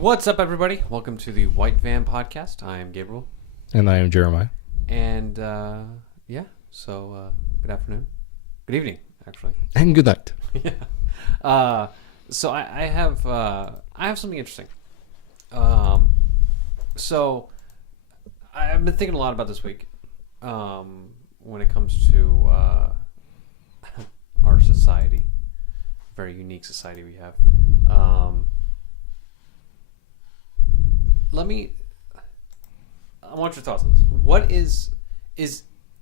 What's up, everybody? Welcome to the White Van Podcast. I am Gabriel. And I am Jeremiah. And, good afternoon. Good evening, actually. And good night. Yeah. So I have something interesting. So I've been thinking a lot about this week when it comes to our society. Very unique society we have. I want your thoughts on this. What is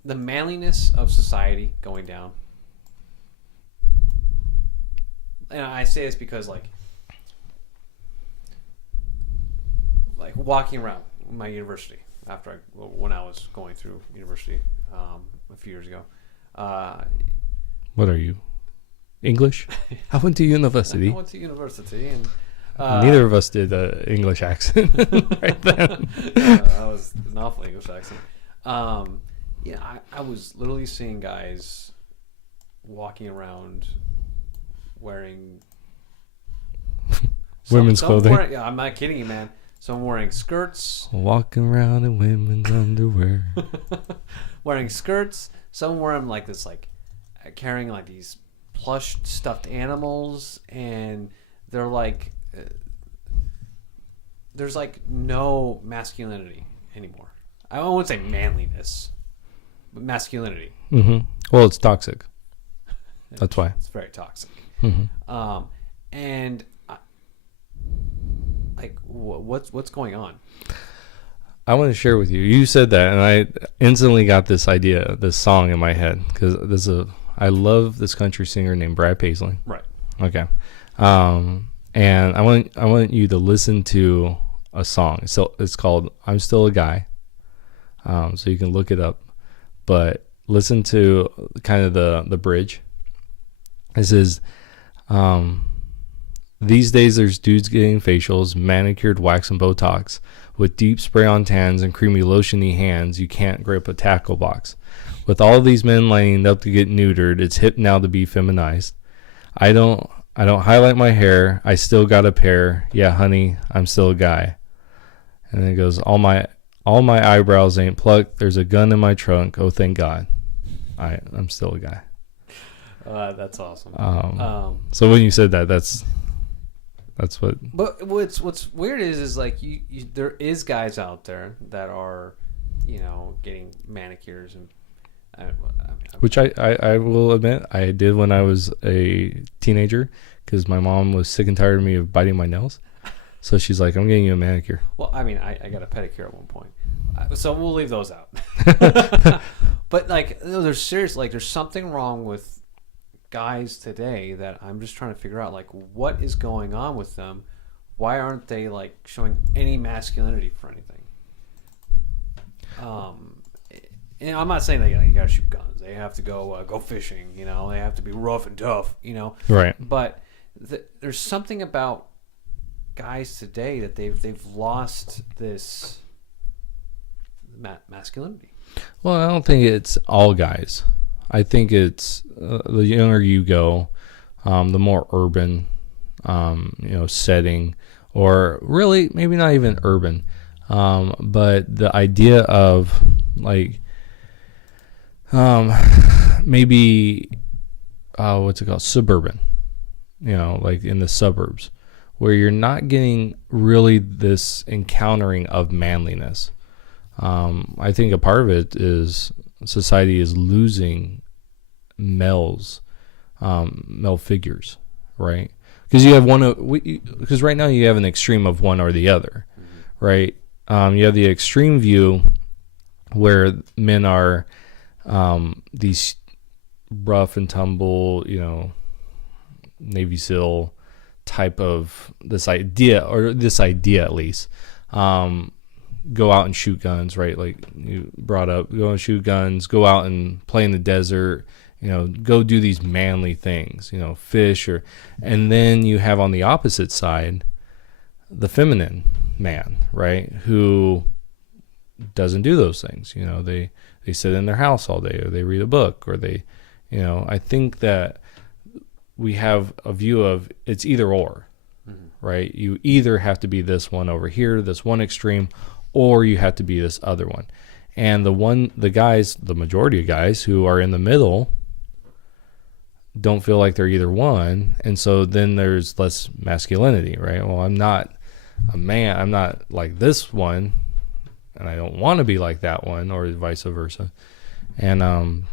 the manliness of society going down? And I say this because like walking around my university when I was going through university a few years ago. What are you? English? I went to university. I went to university and neither of us did an English accent right then. That was an awful English accent. I was literally seeing guys walking around wearing women's clothing. I'm not kidding you, man. Some wearing skirts. Walking around in women's underwear. Wearing skirts. Some wearing like this, carrying like these plush stuffed animals, and they're like. There's like no masculinity anymore. I won't say manliness, but masculinity. Mm-hmm. Well, it's toxic. That's why. It's very toxic. Mm-hmm. And what's going on? I want to share with you. You said that, and I instantly got this song in my head because I love this country singer named Brad Paisley. Right. Okay. And I want you to listen to a song. So it's called "I'm Still a Guy." So you can look it up, but listen to kind of the bridge. It says, "These days there's dudes getting facials, manicured wax and Botox, with deep spray-on tans and creamy lotiony hands. You can't grip a tackle box. With all these men lined up to get neutered, it's hip now to be feminized. I don't highlight my hair. I still got a pair. Yeah, honey, I'm still a guy." And then it goes, all my eyebrows ain't plucked. There's a gun in my trunk. Oh, thank God. I'm still a guy. That's awesome. So when you said that, that's what. But what's weird is like you there is guys out there that are, getting manicures and. Which I will admit I did when I was a teenager because my mom was sick and tired of me of biting my nails. So she's like, "I'm getting you a manicure." Well, I mean, I got a pedicure at one point. So we'll leave those out. But there's there's something wrong with guys today that I'm just trying to figure out, what is going on with them? Why aren't they showing any masculinity for anything? And I'm not saying they gotta shoot guns. They have to go fishing. They have to be rough and tough. Right. But there's something about guys today that they've lost this masculinity. Well, I don't think it's all guys. I think it's the younger you go, the more urban, setting, or really maybe not even urban, but the idea of maybe what's it called, suburban, in the suburbs, where you're not getting really this encountering of manliness. I think a part of it is society is losing male figures, right? Because you have because right now you have an extreme of one or the other, right? You have the extreme view where men are these rough and tumble, Navy SEAL type of this idea at least, go out and shoot guns, right? Like you brought up, go and shoot guns, go out and play in the desert, go do these manly things, fish, and then you have on the opposite side the feminine man, right? Who doesn't do those things. They sit in their house all day, or they read a book, or they, I think that we have a view of it's either or. right? You either have to be this one over here, this one extreme, or you have to be this other one. And the majority of guys who are in the middle don't feel like they're either one. And so then there's less masculinity, right? Well, I'm not a man. I'm not like this one, and I don't want to be like that one, or vice versa. And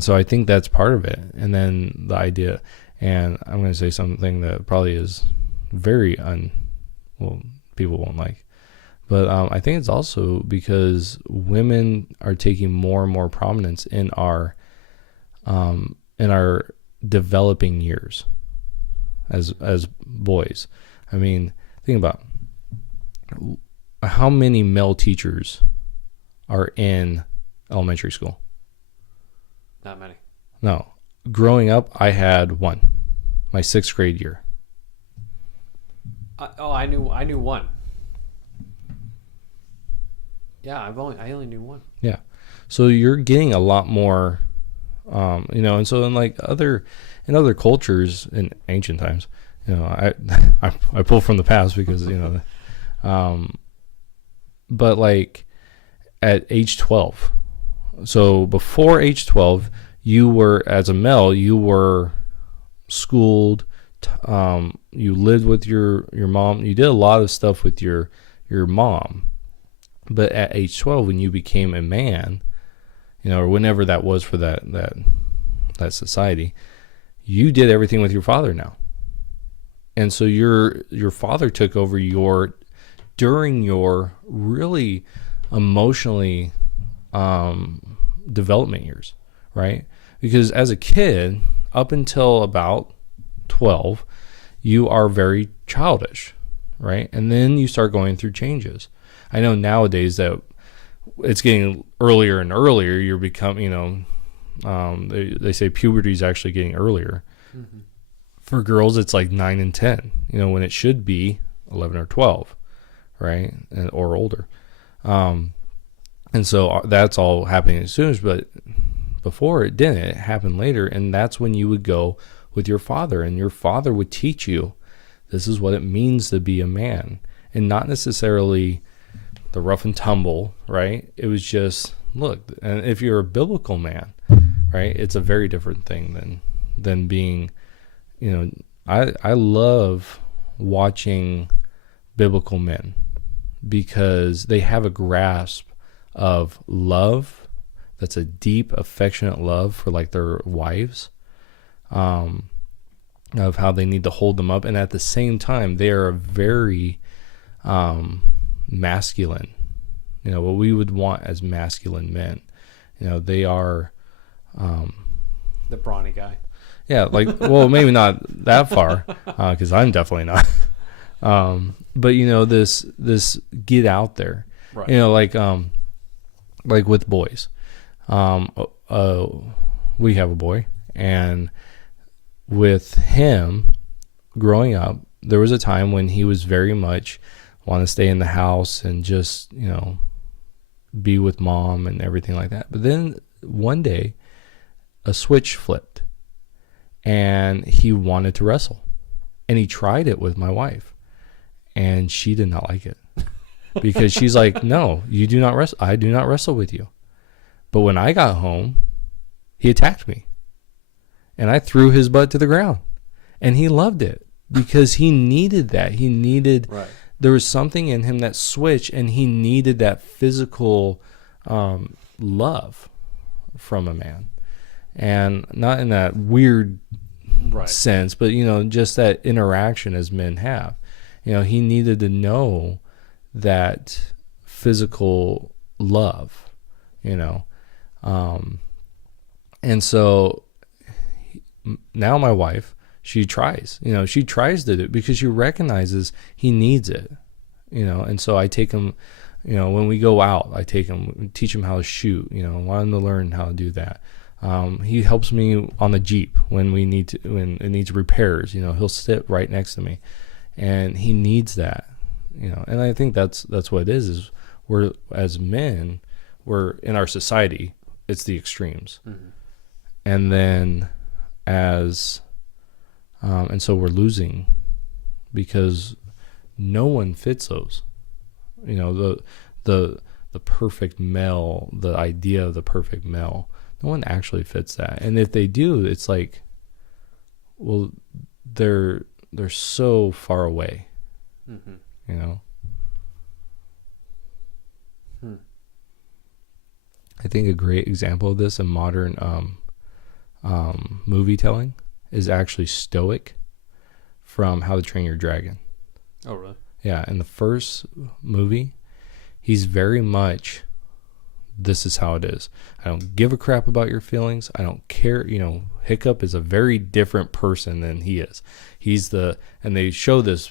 so I think that's part of it. And then the idea, and I'm going to say something that probably is very people won't like. But I think it's also because women are taking more and more prominence in our developing years as boys. I mean, think about how many male teachers are in elementary school. Not many. No. Growing up, I had one, my 6th grade year. I knew one. Yeah, I only knew one. Yeah. So you're getting a lot more, and so in other cultures in ancient times, I pull from the past because, but like at age 12, so before age 12, you were, as a male, you were schooled, you lived with your mom, you did a lot of stuff with your mom. But at age 12, when you became a man, or whenever that was for that society, you did everything with your father now. And so your father took over during your really emotionally development years, right? Because as a kid, up until about 12, you are very childish, right? And then you start going through changes. I know nowadays that it's getting earlier and earlier. You're becoming, they say puberty is actually getting earlier. Mm-hmm. For girls, it's like 9 and 10, when it should be 11 or 12, right? Or older. And so that's all happening as soon as, but before it didn't. It happened later. And that's when you would go with your father, and your father would teach you, this is what it means to be a man, and not necessarily the rough and tumble, right? It was just, look, and if you're a biblical man, right, it's a very different thing than being, I love watching biblical men because they have a grasp of love that's a deep, affectionate love for like their wives, of how they need to hold them up, and at the same time they are very masculine, what we would want as masculine men. They are the brawny guy. Yeah, like, well, maybe not that far, because I'm definitely not. But this get out there, right. Like with boys. We have a boy, and with him growing up, there was a time when he was very much want to stay in the house and just, be with mom and everything like that. But then one day a switch flipped and he wanted to wrestle, and he tried it with my wife, and she did not like it because she's like, no, you do not wrestle. I do not wrestle with you. But when I got home, he attacked me, and I threw his butt to the ground, and he loved it because he needed that. He needed, right. There was something in him that switched, and he needed that physical love from a man, and not in that weird right. sense, but just that interaction as men have. He needed to know that physical love, and so now my wife, she tries to do it because she recognizes he needs it, and so I take him, when we go out, I take him, teach him how to shoot, want him to learn how to do that. He helps me on the Jeep when it needs repairs, he'll sit right next to me, and he needs that, and I think that's what it is we're, as men, we're in our society, it's the extremes. Mm-hmm. And then and so we're losing because no one fits those. You know, the perfect male, the idea of the perfect male, no one actually fits that. And if they do, it's like, well, they're so far away. Mm-hmm. You know. I think a great example of this in modern movie telling is actually Stoic from How to Train Your Dragon. Oh, really? Yeah, in the first movie, he's very much, this is how it is. I don't give a crap about your feelings. I don't care. You know, Hiccup is a very different person than he is. And they show this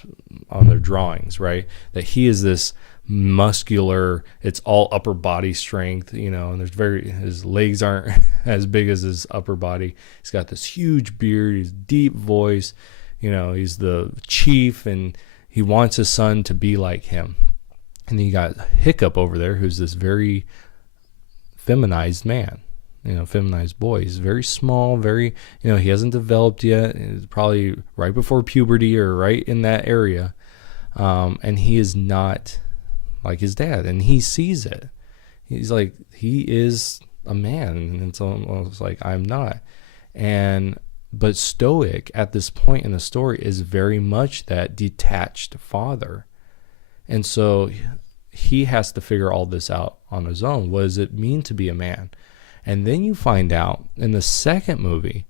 on their drawings, right? That he is this muscular, it's all upper body strength, you know, and his legs aren't as big as his upper body. He's got this huge beard, he's deep voice, you know, he's the chief and he wants his son to be like him. And then you got Hiccup over there, who's this very feminized man, you know, feminized boy. He's very small, very, you know, he hasn't developed yet. He's probably right before puberty or right in that area. And he is not like his dad, and he sees it. He's like, he is a man, and it's almost like, I'm not. But Stoic at this point in the story is very much that detached father. And so he has to figure all this out on his own. What does it mean to be a man? And then you find out in the second movie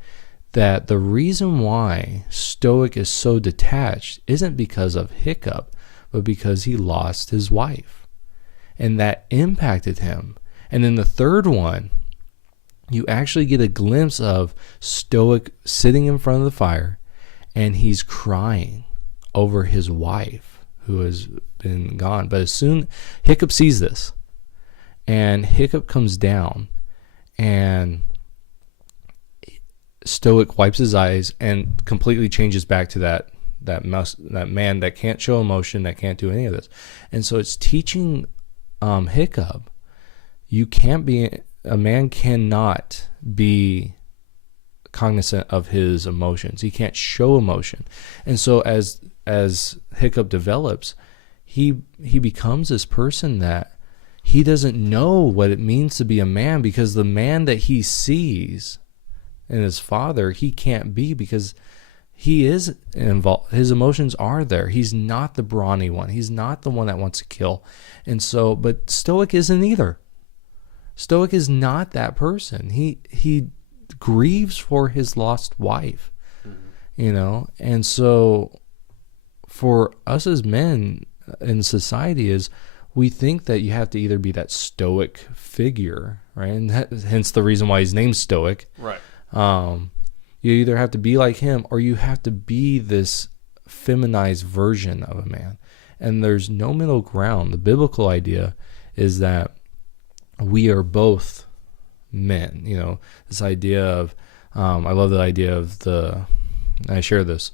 that the reason why Stoic is so detached isn't because of Hiccup, but because he lost his wife. And that impacted him. And in the third one, you actually get a glimpse of Stoic sitting in front of the fire, and he's crying over his wife who has been gone. But as soon Hiccup sees this, and Hiccup comes down, and Stoic wipes his eyes and completely changes back to that man that can't show emotion, that can't do any of this. And so it's teaching Hiccup, a man cannot be cognizant of his emotions. He can't show emotion. And so as Hiccup develops, he becomes this person that he doesn't know what it means to be a man, because the man that he sees in his father, he can't be, because he is involved. His emotions are there. He's not the brawny one. He's not the one that wants to kill. And so, but Stoic isn't either. Stoic is not that person. He grieves for his lost wife, you know? And so for us as men in society is, we think that you have to either be that stoic figure, right? And hence the reason why his name's Stoic. Right. You either have to be like him, or you have to be this feminized version of a man. And there's no middle ground. The biblical idea is that we are both men. You know, this idea of, I love the idea of I share this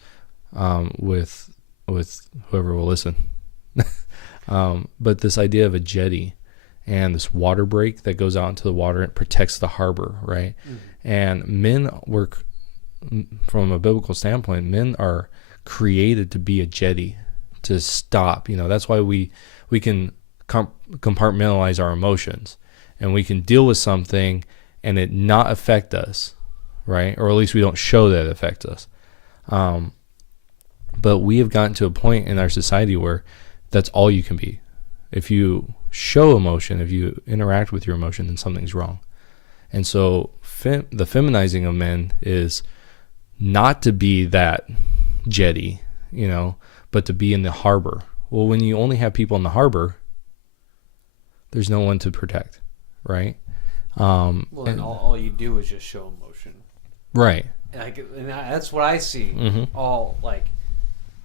with whoever will listen. But this idea of a jetty and this water break that goes out into the water and protects the harbor, right? Mm-hmm. And men work, from a biblical standpoint, men are created to be a jetty, to stop. You know, that's why we can compartmentalize our emotions, and we can deal with something and it not affect us, right? Or at least we don't show that it affects us. But we have gotten to a point in our society where that's all you can be. If you show emotion, if you interact with your emotion, then something's wrong. And so the feminizing of men is not to be that jetty, you know, but to be in the harbor. Well, when you only have people in the harbor, there's no one to protect, right? Then all you do is just show emotion. Right. And that's what I see. Mm-hmm. All, like,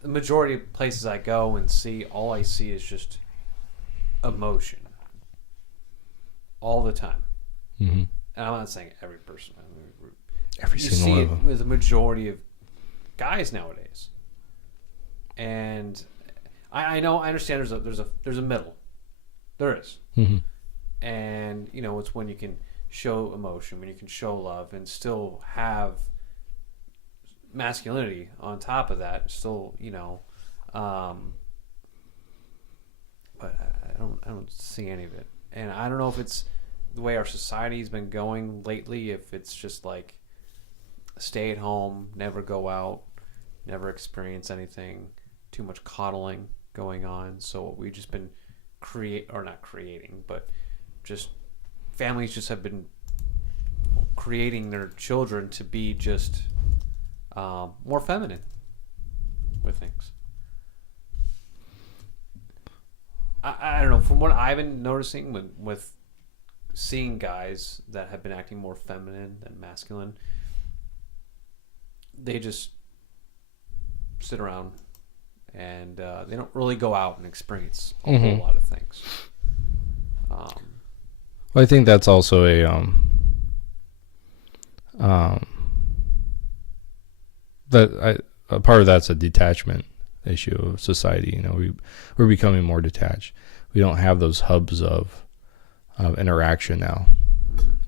the majority of places I go and see, all I see is just emotion. All the time. Mm-hmm. And I'm not saying every person. I mean, every single one of them. With the majority of guys nowadays. And I know, I understand there's a middle. There is. Mm-hmm. And, you know, it's when you can show emotion, when you can show love, and still have masculinity on top of that. Still, you know, But I don't see any of it, and I don't know if it's the way our society's been going lately. If it's just like stay at home, never go out, never experience anything, too much coddling going on. So we've just been not creating, but just families just have been creating their children to be just more feminine with things. I don't know. From what I've been noticing with seeing guys that have been acting more feminine than masculine, they just sit around and they don't really go out and experience a whole lot of things. Well, I think that's also a part of that's a detachment issue of society. We're becoming more detached. We don't have those hubs of interaction now.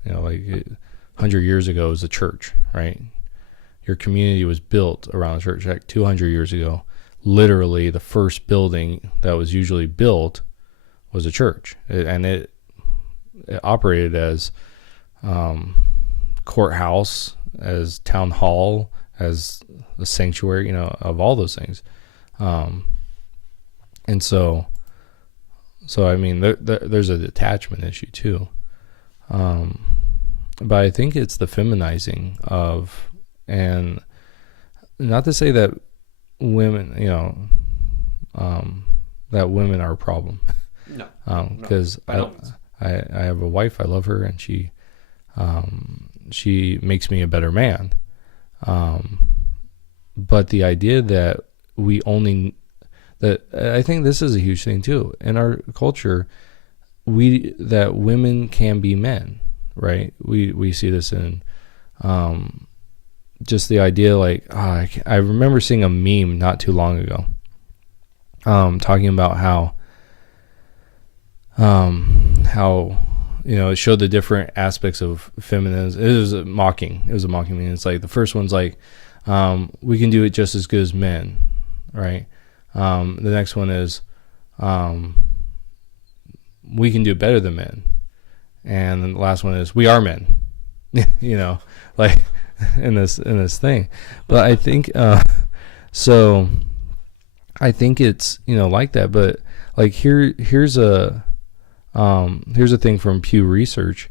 Like 100 years ago was the church, right? Your community was built around a church. Like 200 years ago, literally the first building that was usually built was a church, and it operated as courthouse, as town hall, as a sanctuary, of all those things. And so I mean, there's a detachment issue too. But I think it's the feminizing of, and not to say that women, that women are a problem. No. Because I have a wife, I love her, and she makes me a better man. But the idea that I think this is a huge thing too in our culture, that women can be men, right? We see this in just the idea, like I remember seeing a meme not too long ago, talking about how it showed the different aspects of feminism. It was a mocking meme. It's like the first one's like, we can do it just as good as men, right? The next one is, we can do it better than men. And then the last one is, we are men, like in this thing. But I think, so I think it's, like that, but like here's a thing from Pew Research.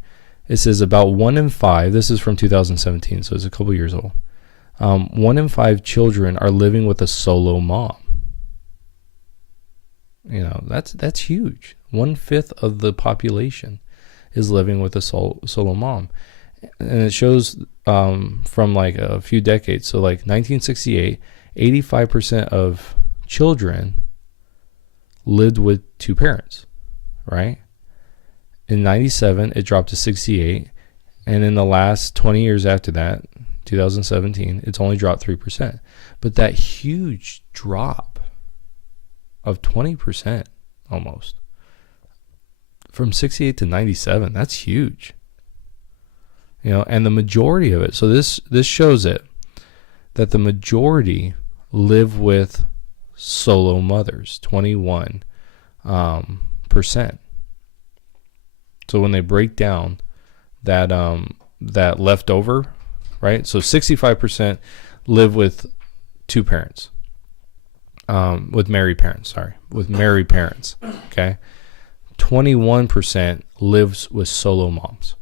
It says about 1 in 5, this is from 2017, so it's a couple years old. 1 in 5 children are living with a solo mom. That's huge. 1/5 of the population is living with a solo mom. And it shows from like a few decades. So like 1968, 85% of children lived with two parents, right? In 97, it dropped to 68. And in the last 20 years after that, 2017, it's only dropped 3%. But that huge drop of 20% almost from 68 to 97, that's huge. And the majority of it, so this shows it, that the majority live with solo mothers, 21%. So when they break down that leftover, right? So 65% live with two parents, with married parents. Okay, 21% lives with solo moms.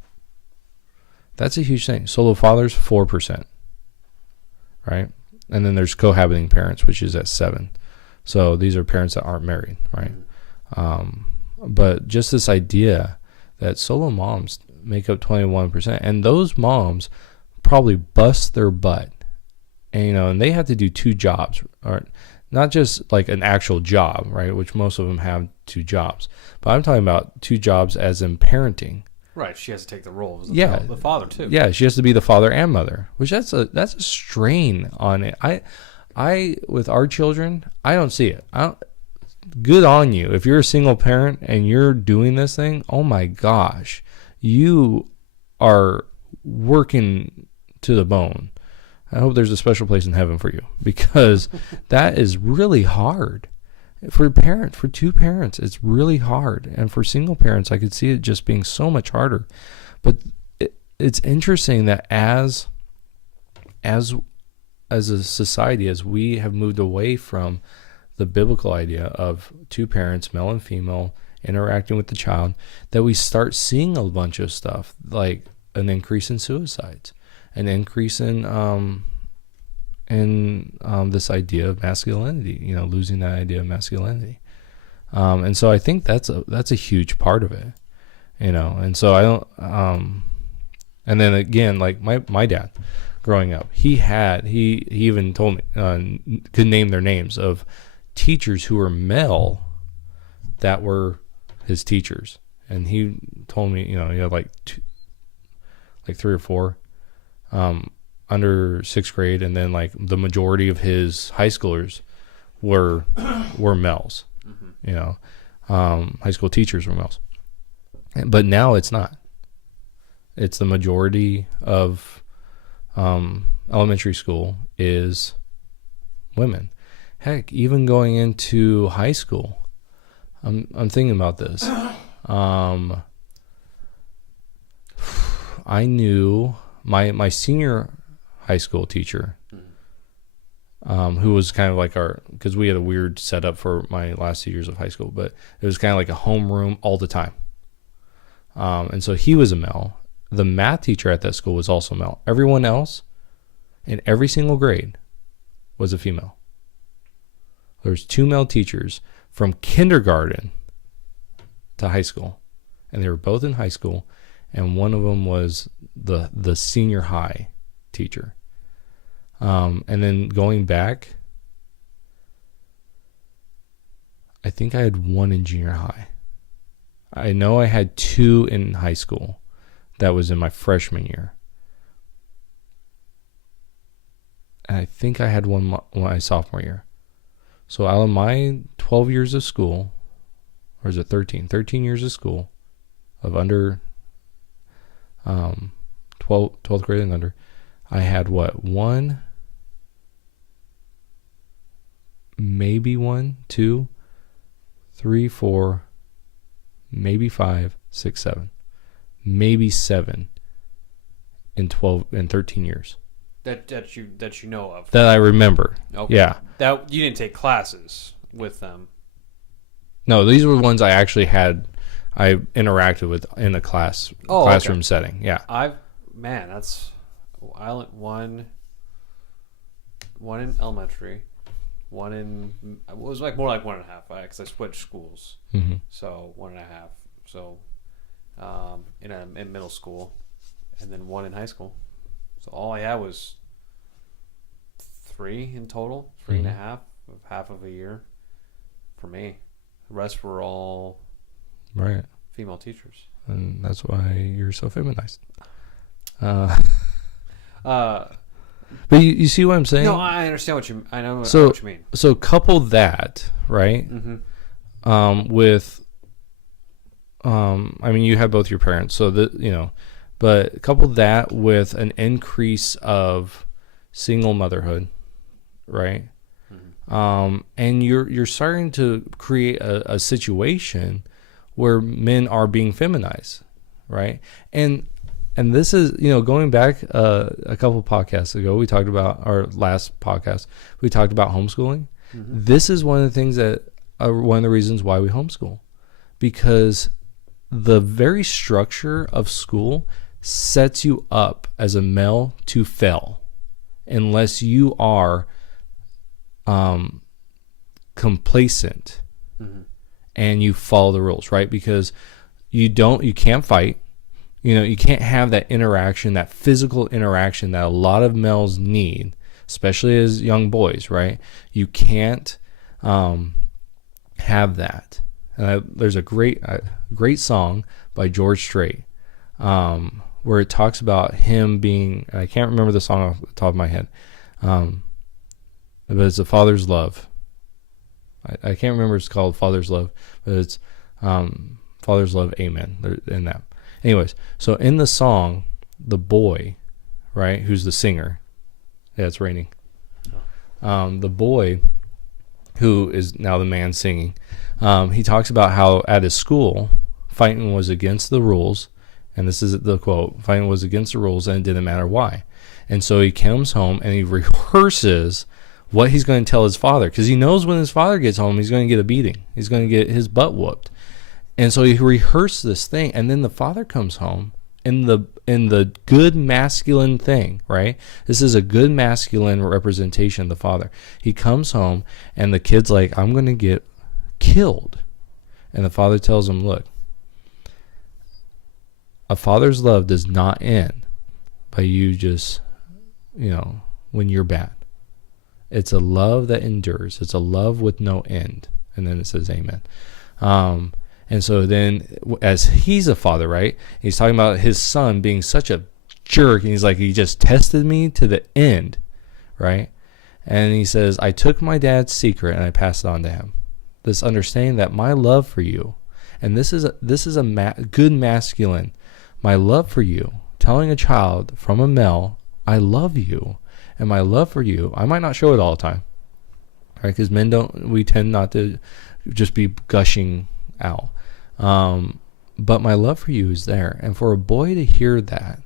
That's a huge thing. Solo fathers, 4%, right? And then there's cohabiting parents, which is at 7%. So these are parents that aren't married, right? But just this idea that solo moms make up 21%, and those moms probably bust their butt, and they have to do 2 jobs, or not just like an actual job, right? Which most of them have 2 jobs, but I'm talking about 2 jobs as in parenting. Right, she has to take the role of the father too. Yeah, she has to be the father and mother, which that's a strain on it. I with our children, I don't see it. Good on you. If you're a single parent and you're doing this thing, oh my gosh, you are working to the bone. I hope there's a special place in heaven for you, because that is really hard for parents, for two parents. It's really hard. And for single parents, I could see it just being so much harder. But it's interesting that as a society, as we have moved away from the biblical idea of two parents, male and female, interacting with the child, that we start seeing a bunch of stuff like an increase in suicides, an increase in this idea of masculinity, losing that idea of masculinity. And so I think that's a huge part of it, and so I don't, and then again, like my dad growing up, he even told me, could name their names of teachers who were male that were his teachers. And he told me, he had like 3 or 4, under 6th grade, and then like the majority of his high schoolers were males. High school teachers were males, but now it's not. It's the majority of elementary school is women. Heck, even going into high school, I'm thinking about this. I knew my senior high school teacher, who was kind of like because we had a weird setup for my last 2 years of high school, but it was kind of like a homeroom all the time. And so he was a male. The math teacher at that school was also male. Everyone else in every single grade was a female. There's 2 male teachers from kindergarten to high school, and they were both in high school, and one of them was the senior high teacher. And then going back, I think I had 1 in junior high. I know I had 2 in high school. That was in my freshman year. And I think I had 1 my sophomore year. So out of my 12 years of school, or is it 13? 13 years of school, of under 12th grade and under, I had 1, maybe 1, 2, 3, 4, maybe 5, 6, 7, maybe 7 in 13 years. That you know of. That I remember. Okay. Yeah. That you didn't take classes with them. No, these were ones I actually had. I interacted with in a classroom setting. Yeah. That's one in elementary, one in, it was like more like 1.5, because I switched schools. Mm-hmm. So 1.5. So in middle school, and then 1 in high school. So all I had was 3 in total, 3.5 of half of a year for me. The rest were all female teachers, and that's why you're so feminized. But you see what I'm saying? No, I understand what you. I know what you mean. So couple that, right? Mm-hmm. With, I mean, you have both your parents, so but couple that with an increase of single motherhood, right? Mm-hmm. And you're starting to create a situation where men are being feminized, right? And this is, going back a couple of podcasts ago, we talked about our last podcast. We talked about homeschooling. Mm-hmm. This is one of the things that one of the reasons why we homeschool, because the very structure of school sets you up as a male to fail unless you are complacent, mm-hmm. and you follow the rules, right? Because you can't fight. You can't have that interaction, that physical interaction that a lot of males need, especially as young boys, right? You can't have that. And there's a great song by George Strait, where it talks about him being, I can't remember the song off the top of my head, but it's a father's love. I can't remember if it's called Father's Love, but it's Father's Love, Amen, in that. Anyways, so in the song, the boy, right, who's the singer, Yeah, it's raining. The boy, who is now the man singing, he talks about how at his school, fighting was against the rules. And this is the quote: fighting was against the rules, and it didn't matter why. And so he comes home and he rehearses what he's going to tell his father, because he knows when his father gets home, he's going to get a beating. He's going to get his butt whooped. And so he rehearsed this thing, and then the father comes home in the good masculine thing, right? This is a good masculine representation of the father. He comes home, and the kid's like, I'm going to get killed. And the father tells him, look, a father's love does not end by you just, when you're bad. It's a love that endures. It's a love with no end. And then it says amen. And so then, as he's a father, right, he's talking about his son being such a jerk. And he's like, he just tested me to the end, right? And he says, I took my dad's secret and I passed it on to him. This understanding that my love for you, and this is a good masculine, my love for you, telling a child from a male, I love you, and my love for you, I might not show it all the time, right? Because we tend not to just be gushing out. But my love for you is there. And for a boy to hear that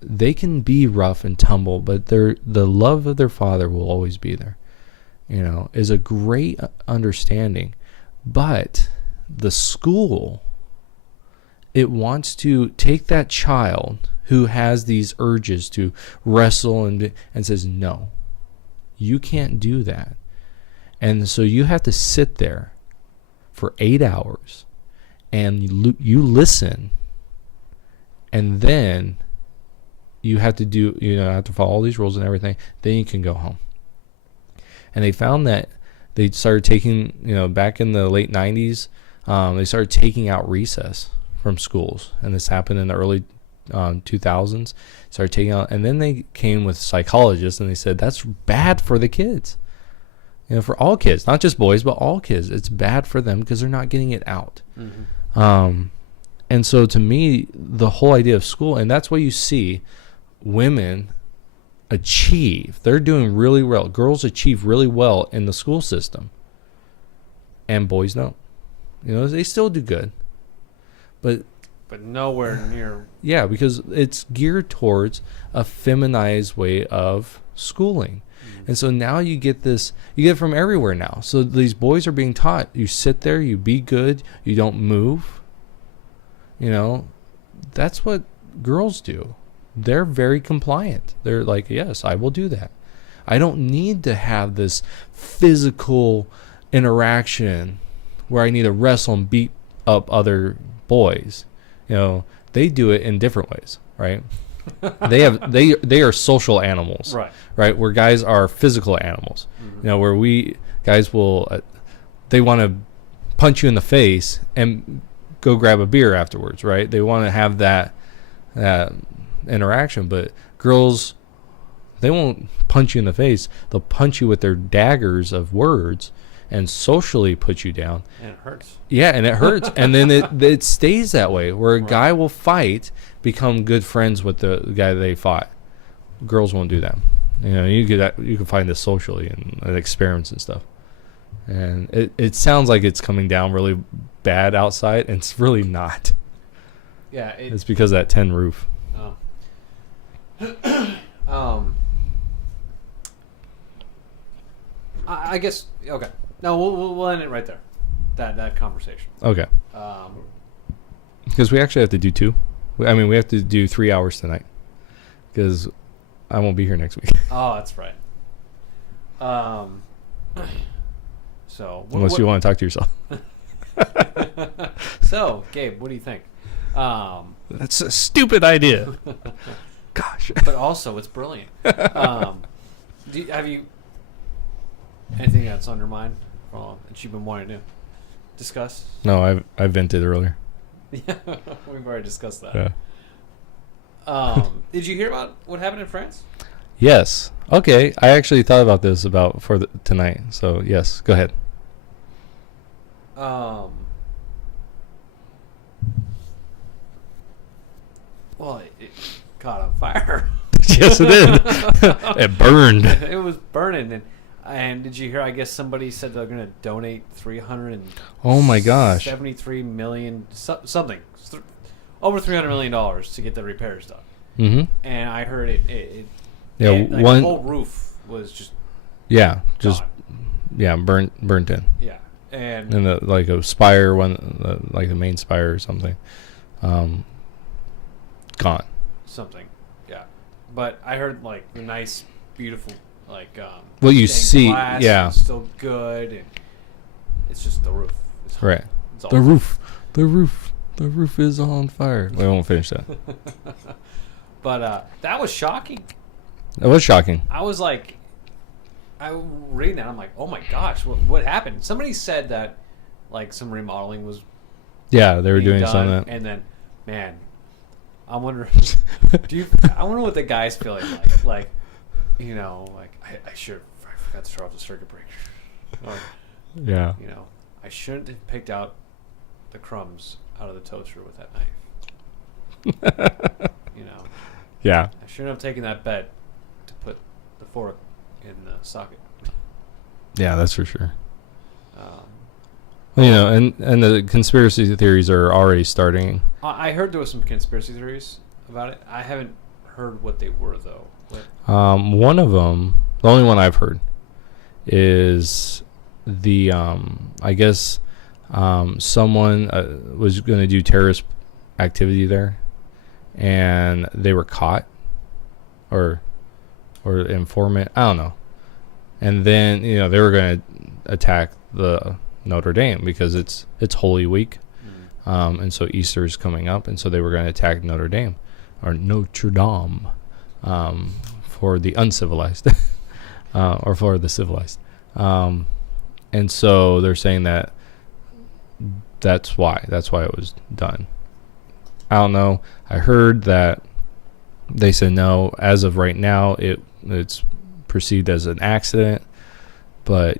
they can be rough and tumble, but the love of their father will always be there, is a great understanding. But the school, it wants to take that child who has these urges to wrestle and says, no, you can't do that. And so you have to sit there for 8 hours and you listen, and then you have to have to follow all these rules and everything. Then you can go home. And they found that they started taking, back in the late 90s, they started taking out recess from schools, and this happened in the early 2000s. Started taking out, and then they came with psychologists, and they said that's bad for the kids. For all kids, not just boys, but all kids, it's bad for them because they're not getting it out. Mm-hmm. And so, to me, the whole idea of school, and that's why you see women achieve. They're doing really well. Girls achieve really well in the school system, and boys don't. They still do good, but nowhere near. Yeah, because it's geared towards a feminized way of schooling. Mm-hmm. And so now you get it from everywhere now. So these boys are being taught, you sit there, you be good, you don't move. That's what girls do. They're very compliant. They're like, yes, I will do that. I don't need to have this physical interaction where I need to wrestle and beat up other boys. They do it in different ways, right? They are social animals, right? Where guys are physical animals. Mm-hmm. Where we guys will, they want to punch you in the face and go grab a beer afterwards, right? They want to have that interaction, but girls, they won't punch you in the face. They'll punch you with their daggers of words and socially put you down. And it hurts. Yeah, and it hurts. And then it stays that way, where a guy will fight, become good friends with the guy they fought. Girls won't do that. You can find this socially and experiments and stuff. And it sounds like it's coming down really bad outside, and it's really not. Yeah. It's because of that tin roof. I guess, okay. No, we'll end it right there. That conversation. Okay. Because we actually have to do 2. We have to do 3 hours tonight. Because I won't be here next week. Oh, that's right. So unless you want to talk to yourself. So, Gabe, what do you think? That's a stupid idea. Gosh. But also, it's brilliant. Have you anything that's on your mind that you've been wanting to discuss? No, I vented earlier. Yeah, we've already discussed that. Yeah. Did you hear about what happened in France? Yes. Okay. I actually thought about this tonight. So yes, go ahead. Well, it caught on fire. Yes, it did. It burned. It was burning. And did you hear? I guess somebody said they're going to donate Oh my gosh. $73 million, something, over $300 million to get the repairs done. Mm-hmm. And I heard it Yeah, like one. the whole roof was just Just gone. burnt in. Yeah, and like a spire, like the main spire or something, gone. something, yeah. But I heard like the nice, beautiful, like What you stained see, glass yeah, is still good, and it's just the roof. It's right. It's all The roof is on fire. We won't finish that. But that was shocking. That was shocking. I was like, I reading that. I'm like, oh my gosh, what happened? Somebody said that like some remodeling was Yeah, they were being doing done, some of that. and then, man, I wonder. I wonder what the guy's feeling like. Like, you know, like I forgot to turn off the circuit breaker. Or, Yeah. you know, I shouldn't have picked out the crumbs out of the toaster with that knife. You know, Yeah. I shouldn't have taken that bet to put the fork in the socket. Yeah, that's for sure. Um, You know, and the conspiracy theories are already starting. I heard there was some conspiracy theories about it. I haven't heard what they were though. What? One of them, the only one I've heard, is the I guess someone was going to do terrorist activity there, and they were caught, or informant. I don't know. And then they were going to attack the Notre Dame because it's Holy Week, and so Easter is coming up, and so they were going to attack Notre Dame, or Notre Dame, for the uncivilized, or for the civilized, and so they're saying that that's why it was done. I don't know. I heard that they said no. As of right now, it's perceived as an accident, but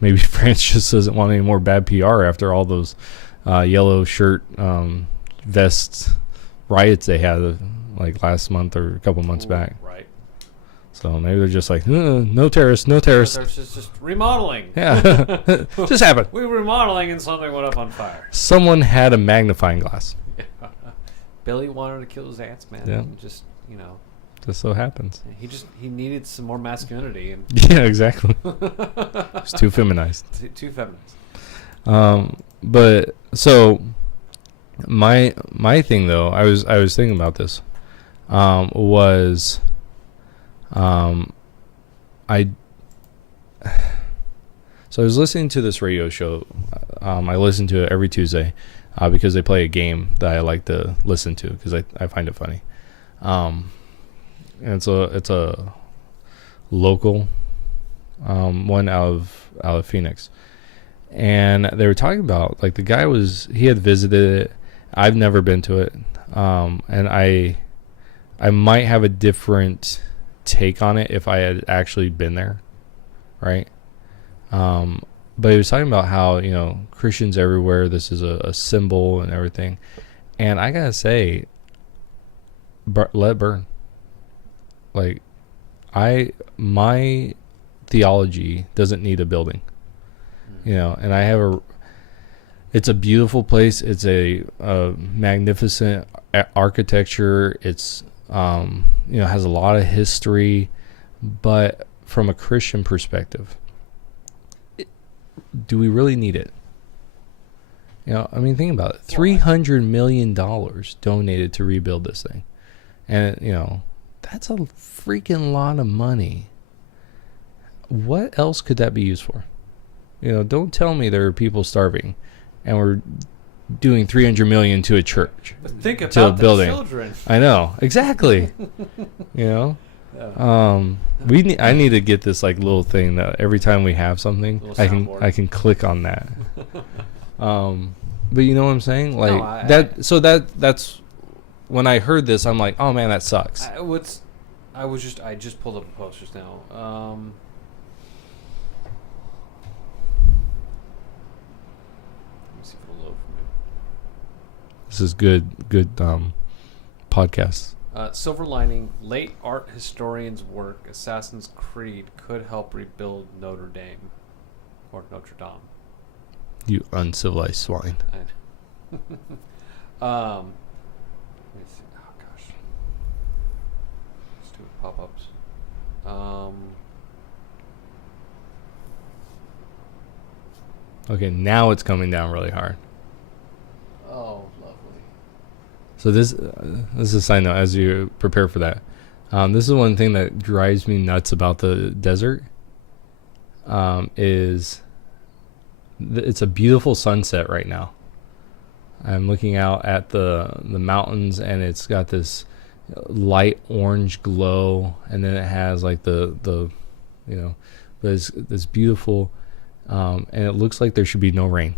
maybe France just doesn't want any more bad PR after all those yellow shirt vests riots they had like last month or a couple months back. Right. So maybe they're just like, no terrorists, no terrorists. It's just remodeling. Yeah, just happened. We were remodeling and something went up on fire. Someone had a magnifying glass. Billy wanted to kill his ants, man. Yeah. Just Just so happens. he needed some more masculinity and Yeah, exactly. It's too feminized. too feminist. But so my thing though, I was thinking about this, was I was listening to this radio show. I listen to it every Tuesday because they play a game that I like to listen to because I find it funny. And so it's a local one out of Phoenix, and they were talking about like the guy he had visited it. I've never been to it, and I might have a different take on it if I had actually been there, right? But he was talking about how Christians everywhere. This is a symbol and everything, and I gotta say, let it burn. Like, my theology doesn't need a building, and it's a beautiful place. It's a magnificent architecture. It's, has a lot of history, but from a Christian perspective, do we really need it? Think about it. $300 million donated to rebuild this thing. And, that's a freaking lot of money. What else could that be used for? Don't tell me there are people starving and we're doing $300 million to a church. But think about to a building. The children. I know, exactly. I need to get this like little thing that every time we have something, I can click on that. But you know what I'm saying? Like that's when I heard this, I'm like, oh man, that sucks. I just pulled up a post just now. Let me see if it'll load for me. This is good podcast Silver lining: late art historians' work, Assassin's Creed could help rebuild Notre Dame, or Notre Dame. You uncivilized swine. Let me see. Oh gosh, stupid pop-ups. Okay, now it's coming down really hard. Oh, lovely. So this is a side note as you prepare for that. This is one thing that drives me nuts about the desert. It's a beautiful sunset right now. I'm looking out at the mountains, and it's got this light orange glow, and then it has like the this beautiful, and it looks like there should be no rain,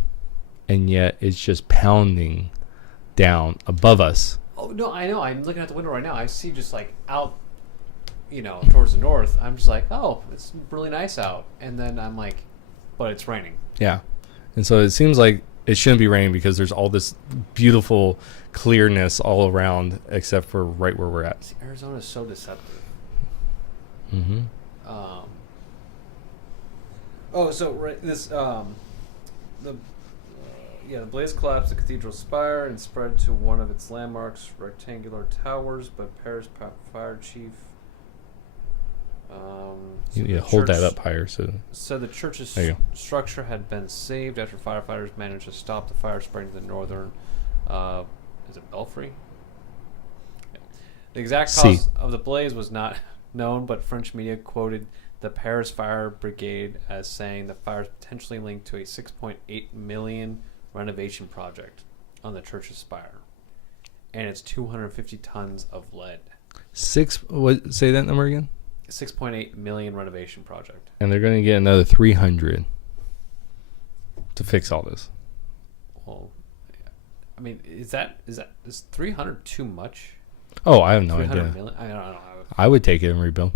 and yet it's just pounding down above us. Oh no, I know. I'm looking at the window right now. I see just like out, towards the north. I'm just like, oh, it's really nice out, and then I'm like, but it's raining. Yeah, and so it seems like it shouldn't be raining because there's all this beautiful clearness all around, except for right where we're at. See, Arizona is so deceptive. Mm-hmm. The blaze collapsed the cathedral spire and spread to one of its landmarks, rectangular towers. But Paris fire chief. Hold that up higher. So the church's structure had been saved after firefighters managed to stop the fire spreading to the northern. Is it Belfry? Yeah. The exact cause of the blaze was not known, but French media quoted the Paris Fire Brigade as saying the fire is potentially linked to a 6.8 million renovation project on the church's spire, and it's 250 tons of lead. Say that number again. 6.8 million renovation project, and they're going to get another 300 to fix all this. Well, I mean, is 300 too much? Oh, I have no idea. Million? I don't know. I would take it and rebuild.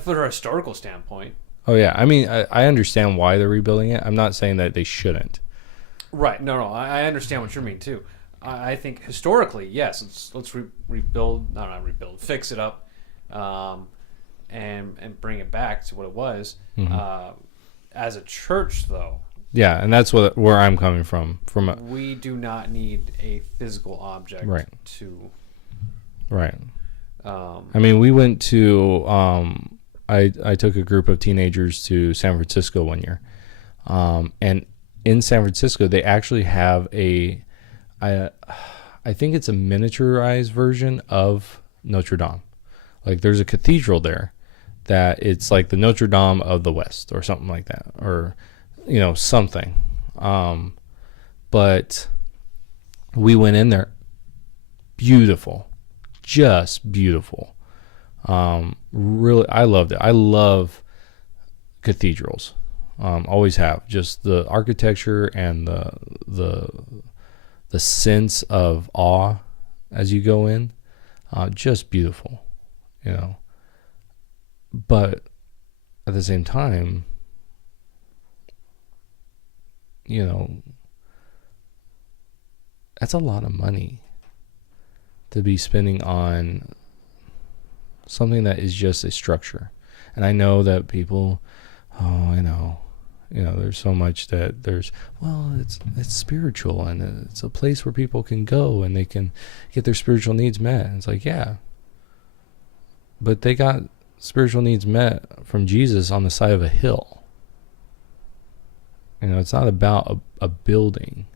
From a historical standpoint. Oh yeah, I mean, I understand why they're rebuilding it. I'm not saying that they shouldn't. Right. No. I understand what you mean too. I think historically, yes. Let's rebuild. Not rebuild. Fix it up. And bring it back to what it was. Mm-hmm. As a church, though. Yeah, and that's where I'm coming from. We do not need a physical object, right? Right. I mean, we went to. I took a group of teenagers to San Francisco one year, and in San Francisco they actually have I think it's a miniaturized version of Notre Dame. Like there's a cathedral there that it's like the Notre Dame of the West or something like that, or something. But we went in there. Beautiful, just beautiful. Really, I loved it. I love cathedrals. Always have. Just the architecture and the sense of awe as you go in. Just beautiful. But at the same time, that's a lot of money to be spending on something that is just a structure. And I know that people, there's so much that it's spiritual, and it's a place where people can go and they can get their spiritual needs met. And it's like, yeah, but they got spiritual needs met from Jesus on the side of a hill. It's not about a building.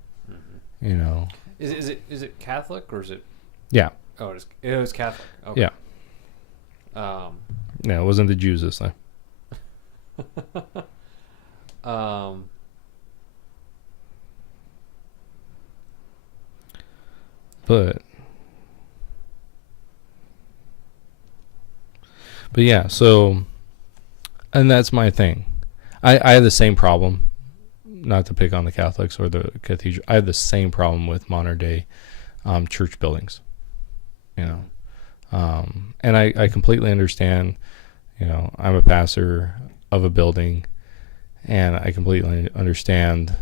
Mm-hmm. Is it Catholic or is it? Yeah. Oh, it was Catholic. Okay. Yeah. Yeah, it wasn't the Jews this time. But yeah, so, and that's my thing. I have the same problem, not to pick on the Catholics or the cathedral. I have the same problem with modern day church buildings, and I completely understand. I'm a pastor of a building, and I completely understand,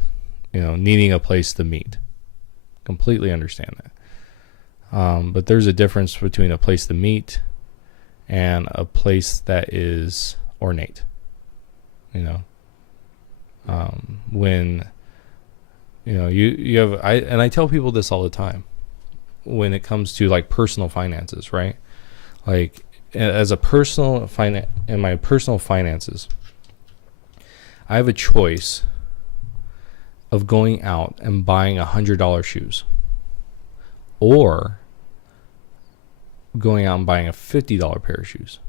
needing a place to meet. Completely understand that. But there's a difference between a place to meet and a place that is ornate. You know, when you have I tell people this all the time when it comes to like personal finances, right? Like as a in my personal finances, I have a choice of going out and buying $100 shoes or going out and buying a $50 pair of shoes.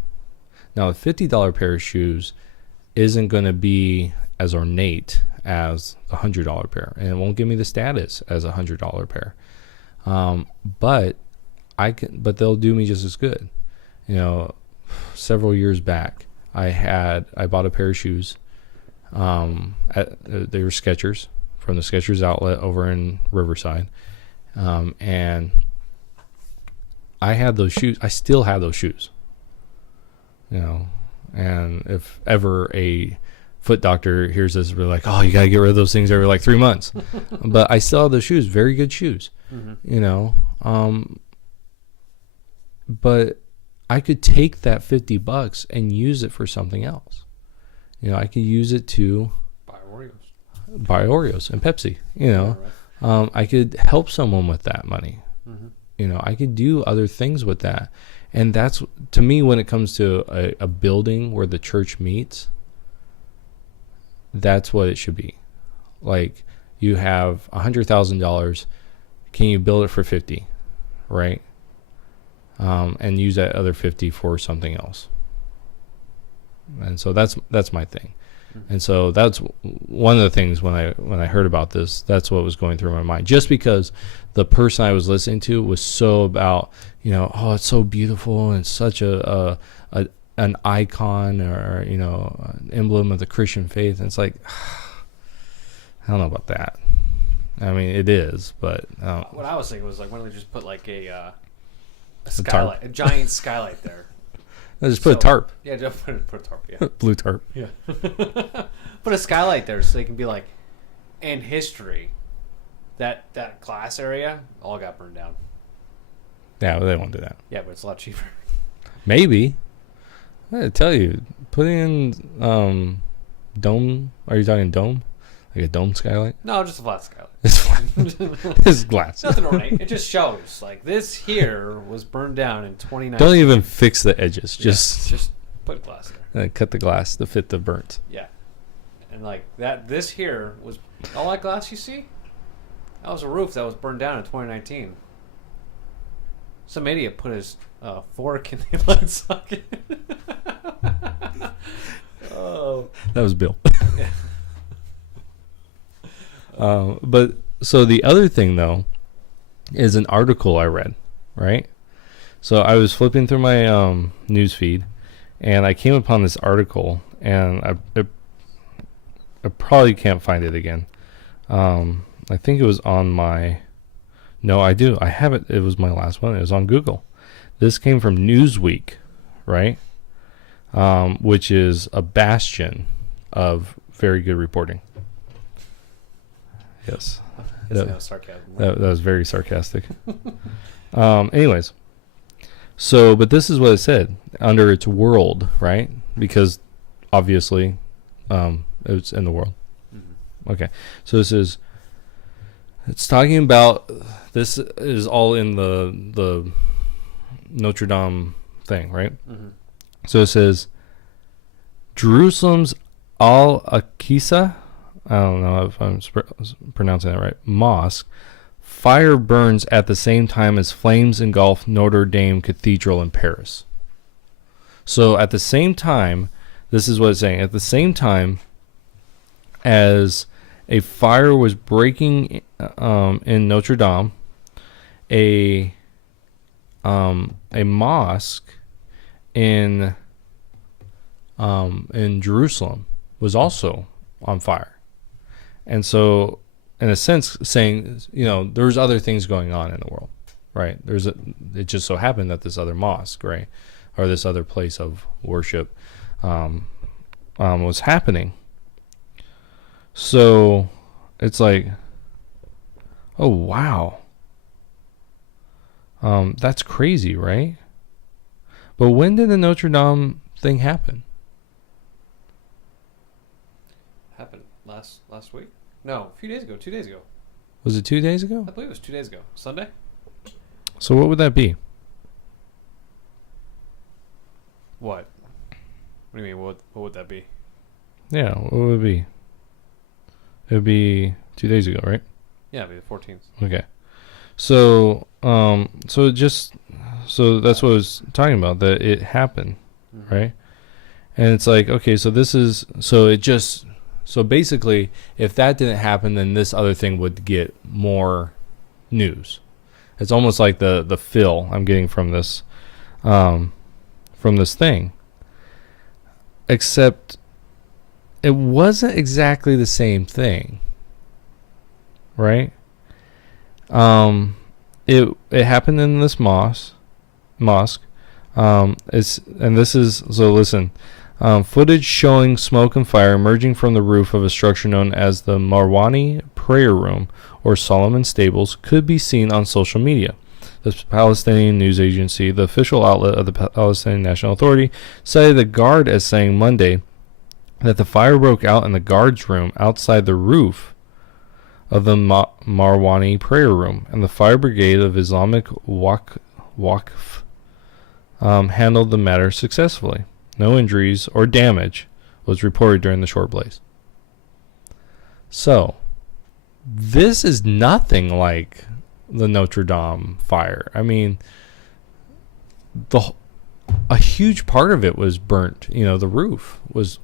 Now, a $50 pair of shoes isn't going to be as ornate as the $100 pair, and it won't give me the status as a $100 pair. But they'll do me just as good. You know, several years back, I bought a pair of shoes. They were Skechers from the Skechers outlet over in Riverside, and I had those shoes. I still have those shoes. You know, and if ever a foot doctor hears this, we're like, oh, you gotta get rid of those things every like 3 months. But I still have those shoes, very good shoes. You know, but I could take that $50 and use it for something else. You know, I could use it to buy Oreos and Pepsi. You know, I could help someone with that money. You know, I could do other things with that. And that's, to me, when it comes to a building where the church meets, that's what it should be. Like, you have $100,000. Can you build it for 50, right? And use that other 50 for something else. And so that's my thing. And so that's one of the things when I heard about this, that's what was going through my mind. Just because the person I was listening to was so about, you know, oh, it's so beautiful and such an icon, or, you know, an emblem of the Christian faith. And it's like, I don't know about that. I mean, it is, but what I was thinking was like, why don't they just put like a skylight, a giant skylight there? Just put a tarp. Yeah, just put a tarp. Yeah, blue tarp. Yeah, put a skylight there so they can be like, in history, that class area all got burned down. Yeah, well, they won't do that. Yeah, but it's a lot cheaper. Maybe. I tell you, putting in dome. Are you talking dome? Like a dome skylight? No, just a flat skylight. It's flat. It's glass. Nothing ornate. It just shows like this here was burned down in 2019. Don't even fix the edges. Yeah, just put glass there. Cut the glass to fit the burnt. Yeah, and like that. This here was all that glass you see. That was a roof that was burned down in 2019. Some idiot put his fork in the light socket. Oh, that was Bill. But so the other thing though is an article I read, right? So I was flipping through my news feed, and I came upon this article, and I probably can't find it again. I think it was on my. No, I do. I have it. It was my last one. It was on Google. This came from Newsweek, right? Which is a bastion of very good reporting. Yes. that was sarcasm. That was very sarcastic. Anyways, so, but this is what it said under its world, right? Because obviously it's in the world. Okay. So it's talking about, this is all in the Notre Dame thing, right? So it says, Jerusalem's Al-Aqsa, I don't know if I'm pronouncing that right, mosque, fire burns at the same time as flames engulf Notre Dame Cathedral in Paris. So at the same time, this is what it's saying, at the same time as a fire was breaking in Notre Dame, a mosque in Jerusalem was also on fire. And so, in a sense, saying, you know, there's other things going on in the world, right? It just so happened that this other mosque, right, or this other place of worship was happening. So it's like, oh wow, That's crazy, right? But when did the Notre Dame thing happen? Happened last week? No, a few days ago. 2 days ago. Was it 2 days ago? I believe it was 2 days ago. Sunday? So what would that be? What? What do you mean? What would that be? Yeah, what would it be? It would be 2 days ago, right? Yeah, it'd be the 14th. Okay. So, so that's what I was talking about, that it happened, right? And it's like, okay, so basically, if that didn't happen, then this other thing would get more news. It's almost like the fill I'm getting from this thing. Except it wasn't exactly the same thing, right? It happened in this mosque. Listen. Footage showing smoke and fire emerging from the roof of a structure known as the Marwani Prayer Room or Solomon Stables could be seen on social media. The Palestinian news agency, the official outlet of the Palestinian National Authority, cited the guard as saying Monday that the fire broke out in the guard's room outside the roof of the Marwani Prayer Room, and the Fire Brigade of Islamic Waqf handled the matter successfully. No injuries or damage was reported during the short blaze. So, this is nothing like the Notre Dame fire. I mean, a huge part of it was burnt. You know, the roof was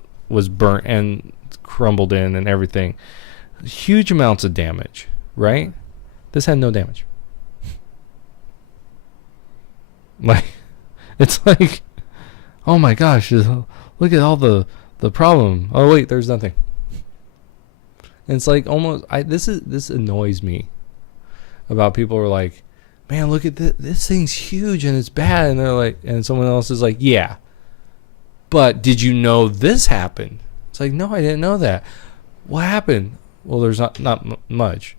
burnt and crumbled in and everything. Huge amounts of damage, right? This had no damage. Like, it's like, oh my gosh, look at all the problem. Oh wait, there's nothing. And it's like almost, this annoys me about people who are like, man, look at this thing's huge and it's bad, and they're like, and someone else is like, yeah, but did you know this happened? It's like, no, I didn't know that. What happened? Well, there's not much.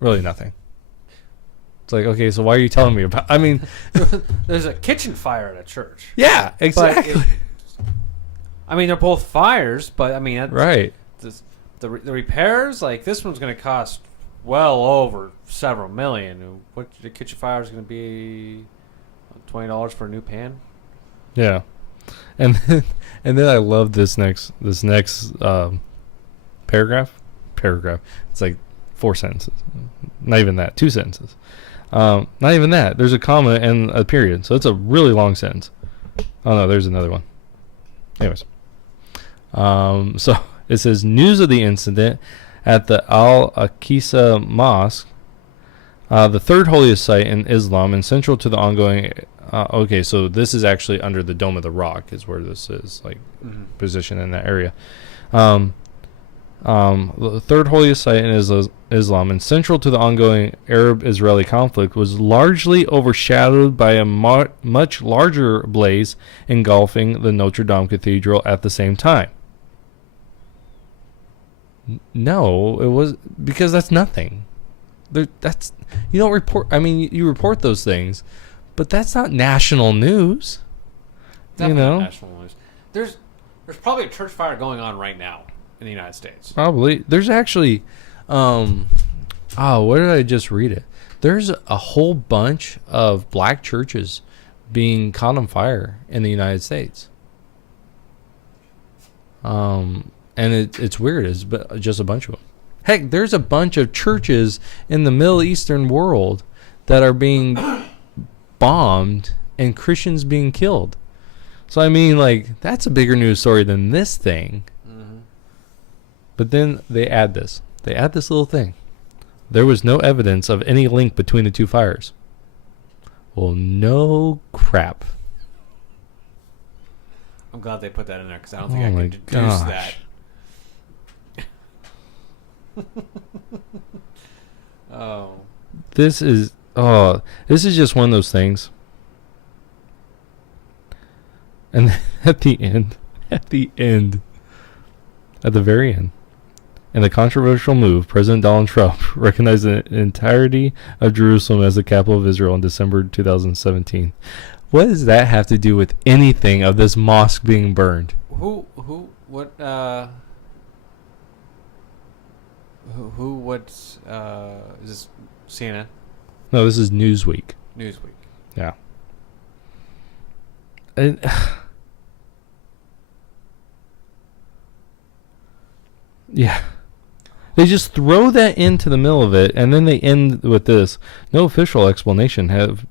Really nothing. It's like, okay, so why are you telling me about? I mean, there's a kitchen fire at a church. Yeah, exactly. I mean, they're both fires, but I mean, right. The repairs, like this one's going to cost well over several million. What the kitchen fire is going to be $20 for a new pan. Yeah, and then I love this next paragraph. It's like 4 sentences. Not even that. 2 sentences. Not even that. There's a comma and a period. So it's a really long sentence. Oh, no, there's another one. Anyways. So it says, news of the incident at the Al-Aqsa Mosque, the third holiest site in Islam and central to the ongoing... okay, so this is actually under the Dome of the Rock is where this is, like, positioned in that area. The third holiest site in Islam and central to the ongoing Arab-Israeli conflict was largely overshadowed by a much larger blaze engulfing the Notre Dame Cathedral at the same time. No, it was because that's nothing. That's you don't report. I mean, you report those things, but that's not national news. Definitely not national news. There's probably a church fire going on right now in the United States. Probably. There's actually, where did I just read it? There's a whole bunch of black churches being caught on fire in the United States. And it's weird. It's just a bunch of them. Heck, there's a bunch of churches in the Middle Eastern world that are being bombed and Christians being killed. So, I mean, like, that's a bigger news story than this thing. But then they add this. They add this little thing. There was no evidence of any link between the two fires. Well, no crap. I'm glad they put that in there because I don't think I can deduce that. This is just one of those things. And at the very end, In the controversial move, President Donald Trump recognized the entirety of Jerusalem as the capital of Israel in December 2017. What does that have to do with anything of this mosque being burned? What, is this CNN? No, this is Newsweek. Newsweek. Yeah. And, yeah. They just throw that into the middle of it, and then they end with this. No official explanations have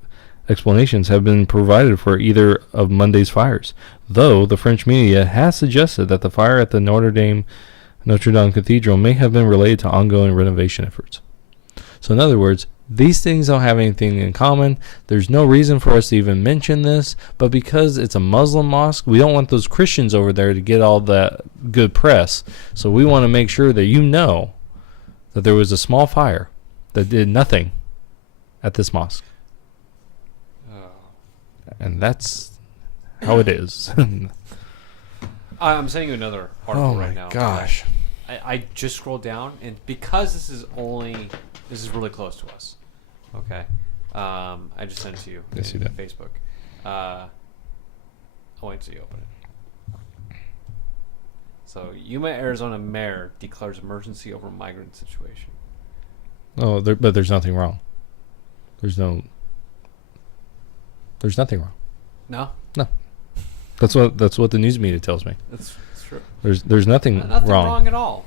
been provided for either of Monday's fires, though the French media has suggested that the fire at the Notre Dame Cathedral may have been related to ongoing renovation efforts. So in other words, these things don't have anything in common. There's no reason for us to even mention this, but because it's a Muslim mosque, we don't want those Christians over there to get all that good press. So we want to make sure that you know that there was a small fire that did nothing at this mosque. And that's how it is. I'm sending you another article right now. Oh my gosh. I just scrolled down, and because this is really close to us. Okay. I just sent it to you. Yes, you did. Facebook. I'll wait until you open it. So, Yuma, Arizona mayor declares emergency over migrant situation. Oh, but there's nothing wrong. There's nothing wrong. No? No. That's what the news media tells me. That's true. There's nothing wrong. Nothing wrong at all.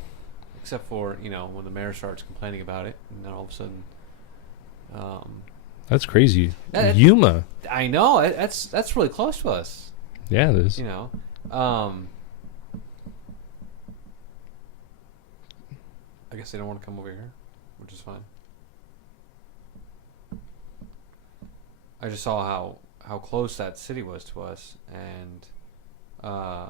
Except for, when the mayor starts complaining about it, and then all of a sudden... that's crazy. Yuma. I know. That's really close to us. Yeah, it is. I guess they don't want to come over here, which is fine. I just saw how close that city was to us, and I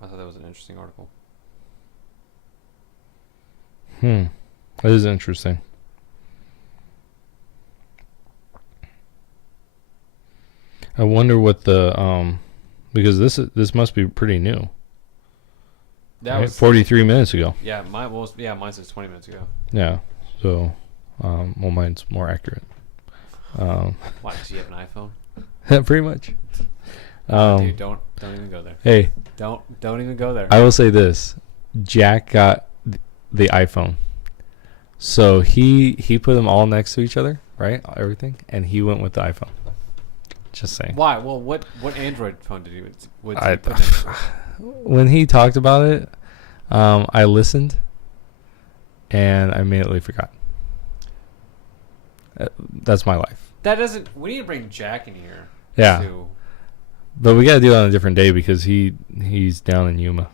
thought that was an interesting article. That is interesting. I wonder what the because this must be pretty new. That was 43 minutes ago. Yeah, mine says 20 minutes ago. Yeah. So, mine's more accurate. Why? Because you have an iPhone? Pretty much. Dude, don't even go there. Hey, don't even go there. I will say this: Jack got the iPhone, so he put them all next to each other, right? Everything, and he went with the iPhone. Just saying. Why? Well, what Android phone did he put when he talked about it, I listened, and I immediately forgot. That's my life. That doesn't. We need to bring Jack in here. Yeah. But we got to do it on a different day because he's down in Yuma.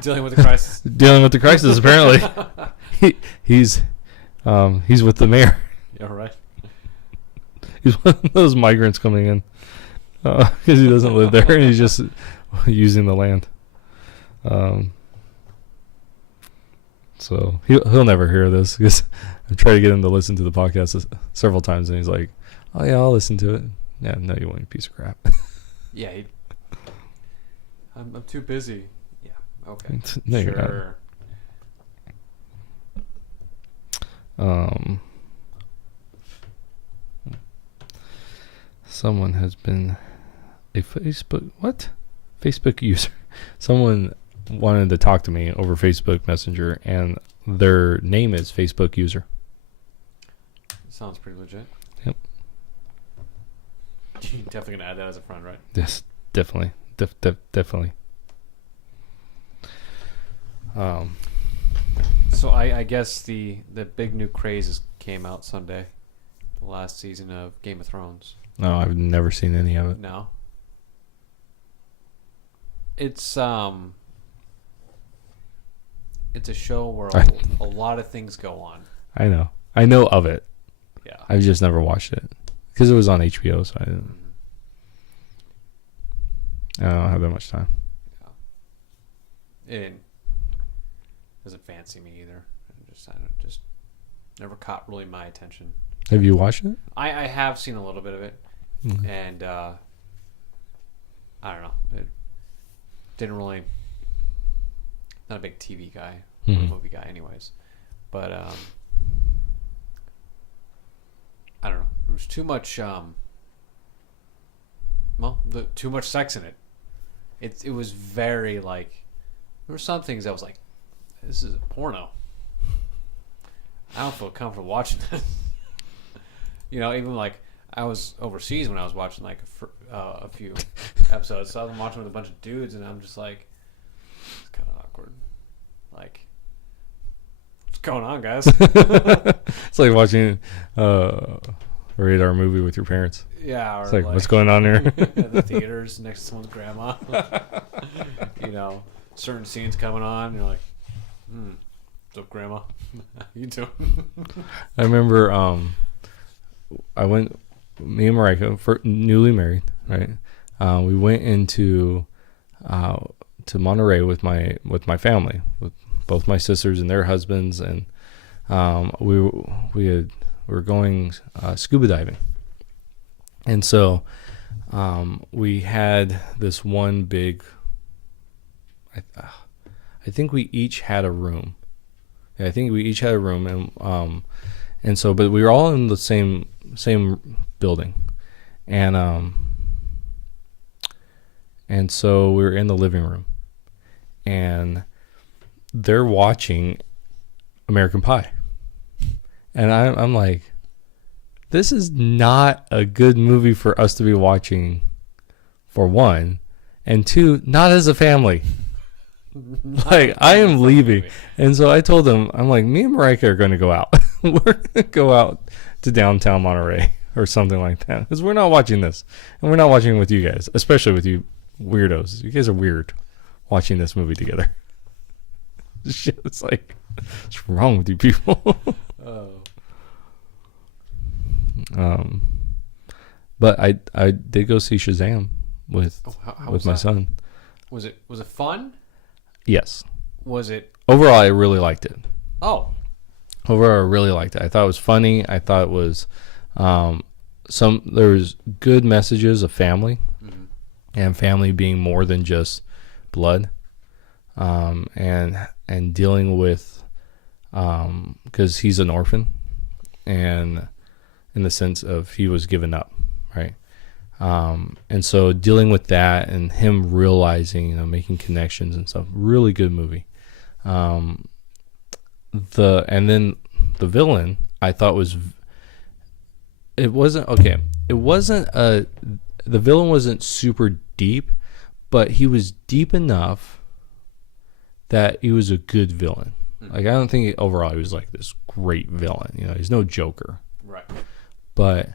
Dealing with the crisis. Dealing with the crisis, apparently. He's with the mayor. Yeah, right. He's one of those migrants coming in because he doesn't live there and he's just using the land. So he'll never hear this because I've tried to get him to listen to the podcast several times and he's like, "Oh yeah, I'll listen to it." Yeah, no, you won't, you piece of crap. Yeah, I'm too busy. Yeah, okay. No, sure. You're not. Someone has been a Facebook user. Someone wanted to talk to me over Facebook Messenger, and their name is Facebook user. Sounds pretty legit. Yep. You're definitely gonna add that as a friend, right? Yes, definitely, definitely. So I guess the big new craze came out Sunday, the last season of Game of Thrones. No, I've never seen any of it. No. It's a show where a lot of things go on. I know of it. Yeah. I've just never watched it because it was on HBO, so I don't have that much time. Yeah. It doesn't fancy me either. I just never caught really my attention. Have you watched it? I have seen a little bit of it, Mm-hmm. and I don't know. didn't really, not a big TV guy, movie guy, anyways. But I don't know. There was too much. Too much sex in it. It was very like. There were some things I was like, this is a porno. I don't feel comfortable watching this. Even like I was overseas when I was watching like a few episodes, so I'm watching with a bunch of dudes, and I'm just like, it's kind of awkward. Like, what's going on, guys? It's like watching a rated R movie with your parents. Yeah, or it's like what's going on here? At the theaters next to someone's grandma. Certain scenes coming on, and you're like, what's up, grandma? How you doing? I remember me and Marika, newly married, right? We went into to Monterey with my family, with both my sisters and their husbands, and we were going scuba diving, and so we had this one big. I think we each had a room. Yeah, I think we each had a room, and so, but we were all in the same building, and so we were in the living room, and they're watching American Pie, and I'm like, this is not a good movie for us to be watching, for one, and two, not as a family. Like, I am leaving. And so I told them, I'm like, me and Marika are going to go out. We're going to go out to downtown Monterey or something like that. Because we're not watching this. And we're not watching it with you guys, especially with you weirdos. You guys are weird watching this movie together. It's like, what's wrong with you people? But I did go see Shazam with my son. Was it fun? Yes. Was it? Overall, I really liked it. Oh. Overall, I really liked it. I thought it was funny. I thought it was there was good messages of family, and family being more than just blood, and dealing with because he's an orphan, and in the sense of he was given up, right? And so dealing with that and him realizing, making connections and stuff, really good movie. And then the villain I thought the villain wasn't super deep, but he was deep enough that he was a good villain. Like, I don't think overall he was like this great villain, he's no Joker. Right. But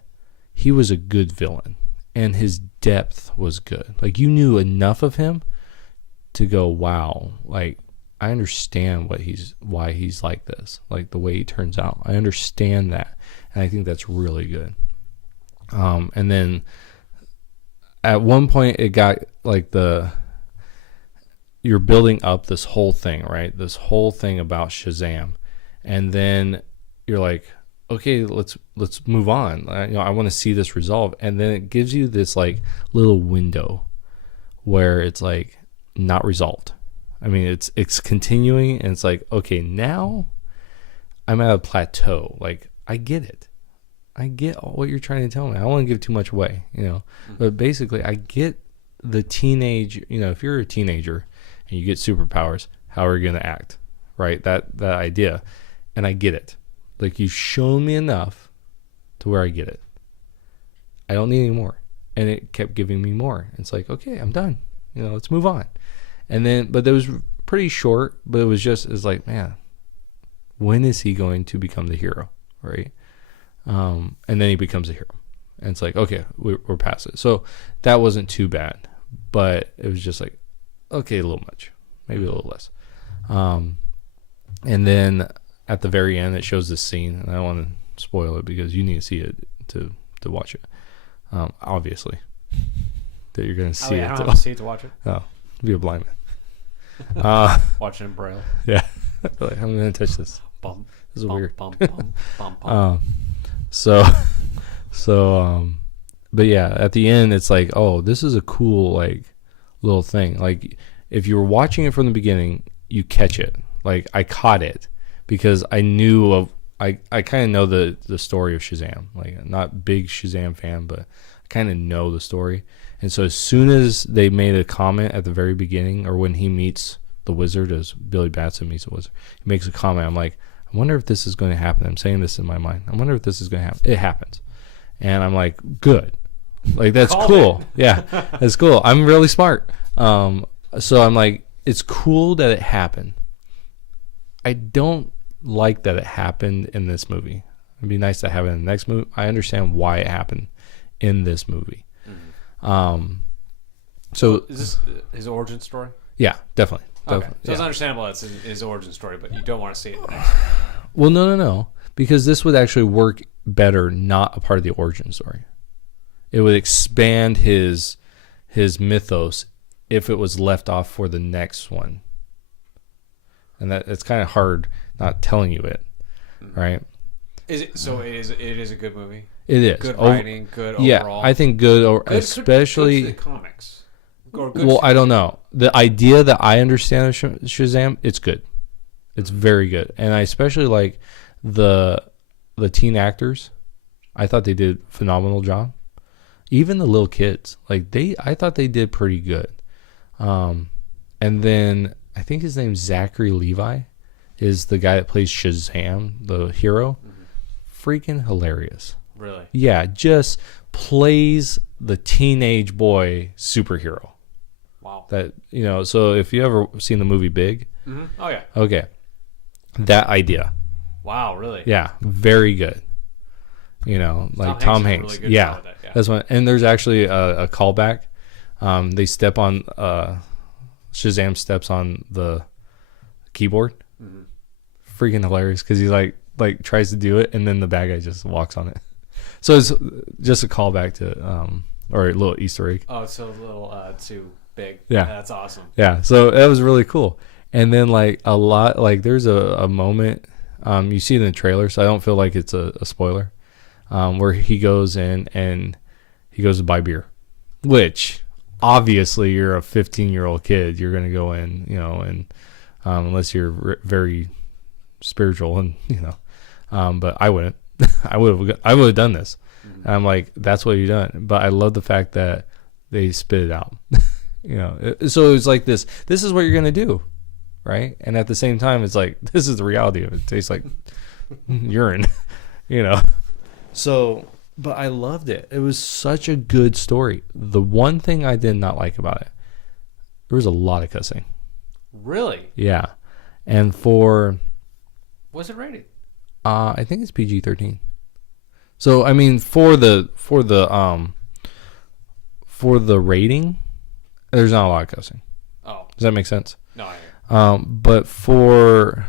he was a good villain. And his depth was good. Like, you knew enough of him to go, wow, like, I understand why he's like this, like the way he turns out. I understand that. And I think that's really good. And then at one point it got like you're building up this whole thing, right? This whole thing about Shazam. And then you're like, okay, let's move on. I want to see this resolve. And then it gives you this like little window where it's like not resolved. I mean, it's continuing, and it's like, okay, now I'm at a plateau. Like, I get it. I get what you're trying to tell me. I don't want to give too much away, but basically I get the teenage, if you're a teenager and you get superpowers, how are you going to act? Right? That idea. And I get it. Like, you've shown me enough to where I get it. I don't need any more. And it kept giving me more. It's like, okay, I'm done. Let's move on. And then, but it was pretty short, but it's like, man, when is he going to become the hero? Right? And then he becomes a hero. And it's like, okay, we're past it. So that wasn't too bad, but it was just like, okay, a little much, maybe a little less. And then at the very end, it shows this scene, and I don't want to spoil it because you need to see it to watch it. Obviously, that you're going to see it. I don't have to see it to watch it. Oh, be a blind man. Watching in Braille. Yeah, like, I'm going to touch this. Bum, this is bum, weird. Bum, bum, bum, bum. But yeah, at the end, it's like, oh, this is a cool like little thing. Like, if you were watching it from the beginning, you catch it. Like I caught it because I knew of. I kind of know the story of Shazam. Like I'm not a big Shazam fan, but I kind of know the story. And so as soon as they made a comment at the very beginning, or when he meets the wizard, as Billy Batson meets the wizard, he makes a comment. I'm like, I wonder if this is going to happen. I'm saying this in my mind. I wonder if this is going to happen. It happens. And I'm like, good. Like, that's cool. Yeah, that's cool. I'm really smart. So I'm like, it's cool that it happened. I don't like that it happened in this movie. It'd be nice to have it in the next movie. I understand why it happened in this movie. So is this his origin story? Yeah, definitely. Okay. So yeah. it's understandable that's his origin story, but you don't want to see it next. Well, no. Because this would actually work better not a part of the origin story. It would expand his mythos if it was left off for the next one. And that it's kind of hard not telling you it, right? Is it so? It is a good movie. It is Good writing, good overall. Yeah, I think good, or good, especially good to the comics. Well, I don't know. The idea that I understand of Shazam, it's good. It's very good, and I especially like the teen actors. I thought they did a phenomenal job. Even the little kids, I thought they did pretty good. And then I think his name's Zachary Levi, is the guy that plays Shazam, the hero. Freaking hilarious. Really? Yeah, just plays the teenage boy superhero. Wow. That, so if you ever seen the movie Big. Mm-hmm. Oh, yeah. Okay. That idea. Wow, really? Yeah, very good. Like Tom Hanks. Really good Yeah. that, yeah. That's one. And there's actually a callback. They step on Shazam steps on the keyboard. Mm-hmm. Freaking hilarious because he like tries to do it and then the bad guy just walks on it. So it's just a callback to or a little Easter egg. Oh, it's a little too big. Yeah, that's awesome. Yeah, so that was really cool. And then a lot there's a moment you see it in the trailer, so I don't feel like it's a spoiler, where he goes in and he goes to buy beer, which obviously you're a 15-year-old kid, you're going to go in, and unless you're very spiritual and but I wouldn't. I would have done this. Mm-hmm. And I'm like, that's what you've done. But I love the fact that they spit it out. So it's like this is what you're gonna do, right? And at the same time, it's like this is the reality of it. It tastes like urine, So, but I loved it. It was such a good story. The one thing I did not like about it, there was a lot of cussing. Really? Yeah, and for what's it rated? I think it's PG-13. So I mean, for the rating, there's not a lot of cussing. Oh, does that make sense? No, I hear. But for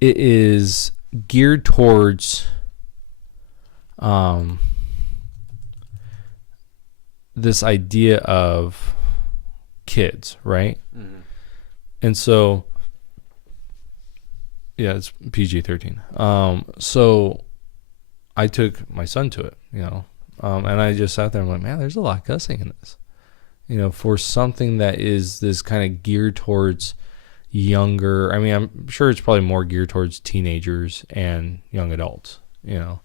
it is geared towards this idea of kids, right? Mm-hmm. And so. Yeah, it's PG-13. So I took my son to it, and I just sat there and I'm like, man, there's a lot of cussing in this, for something that is this kind of geared towards younger. I mean, I'm sure it's probably more geared towards teenagers and young adults, but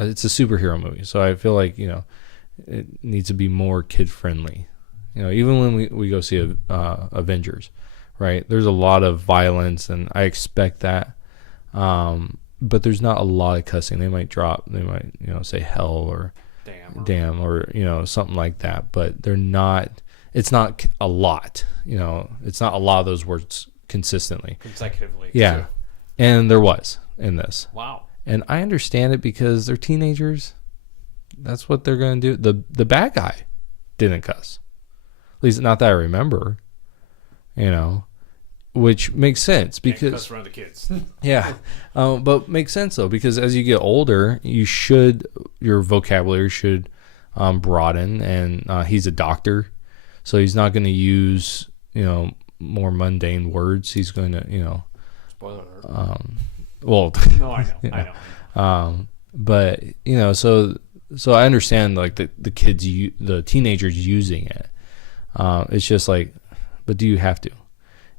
it's a superhero movie. So I feel like, it needs to be more kid friendly, even when we go see Avengers. Right, there's a lot of violence, and I expect that. But there's not a lot of cussing. They might, say hell or damn or something like that. But they're not. It's not a lot. It's not a lot of those words consecutively. Yeah, too. And there was in this. Wow. And I understand it because they're teenagers. That's what they're going to do. The bad guy didn't cuss. At least not that I remember. Which makes sense because cuss around the kids. Yeah, but makes sense though because as you get older, your vocabulary should broaden, and he's a doctor, so he's not going to use more mundane words. He's going to spoiler alert. Well, no, I know. But so so I understand like the kids, the teenagers using it. It's just like, but do you have to?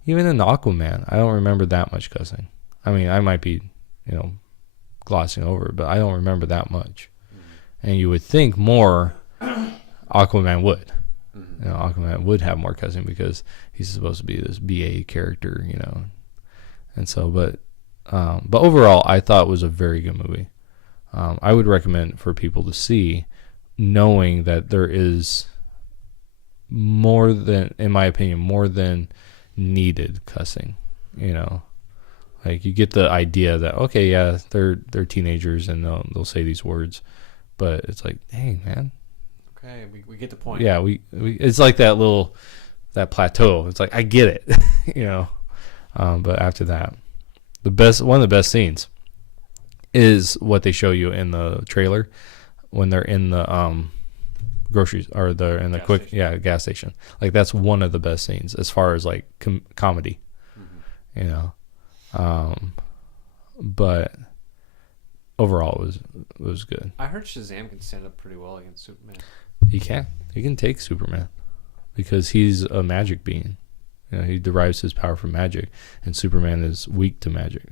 Even in the Aquaman, I don't remember that much cussing. I mean, I might be, glossing over it, but I don't remember that much. And you would think more Aquaman would. Aquaman would have more cussing because he's supposed to be this BA character, And so, but overall, I thought it was a very good movie. I would recommend for people to see, knowing that there is more than, in my opinion, more than needed cussing. Like you get the idea that okay, yeah, they're teenagers and they'll say these words, but it's like, hey, man. Okay, we get the point. Yeah, we it's like that plateau. It's like I get it, But after that, one of the best scenes is what they show you in the trailer when they're in the groceries or they're in the gas station. Like that's one of the best scenes as far as like comedy, But overall, it was good. I heard Shazam can stand up pretty well against Superman. He can take Superman because he's a magic being. He derives his power from magic, and Superman is weak to magic.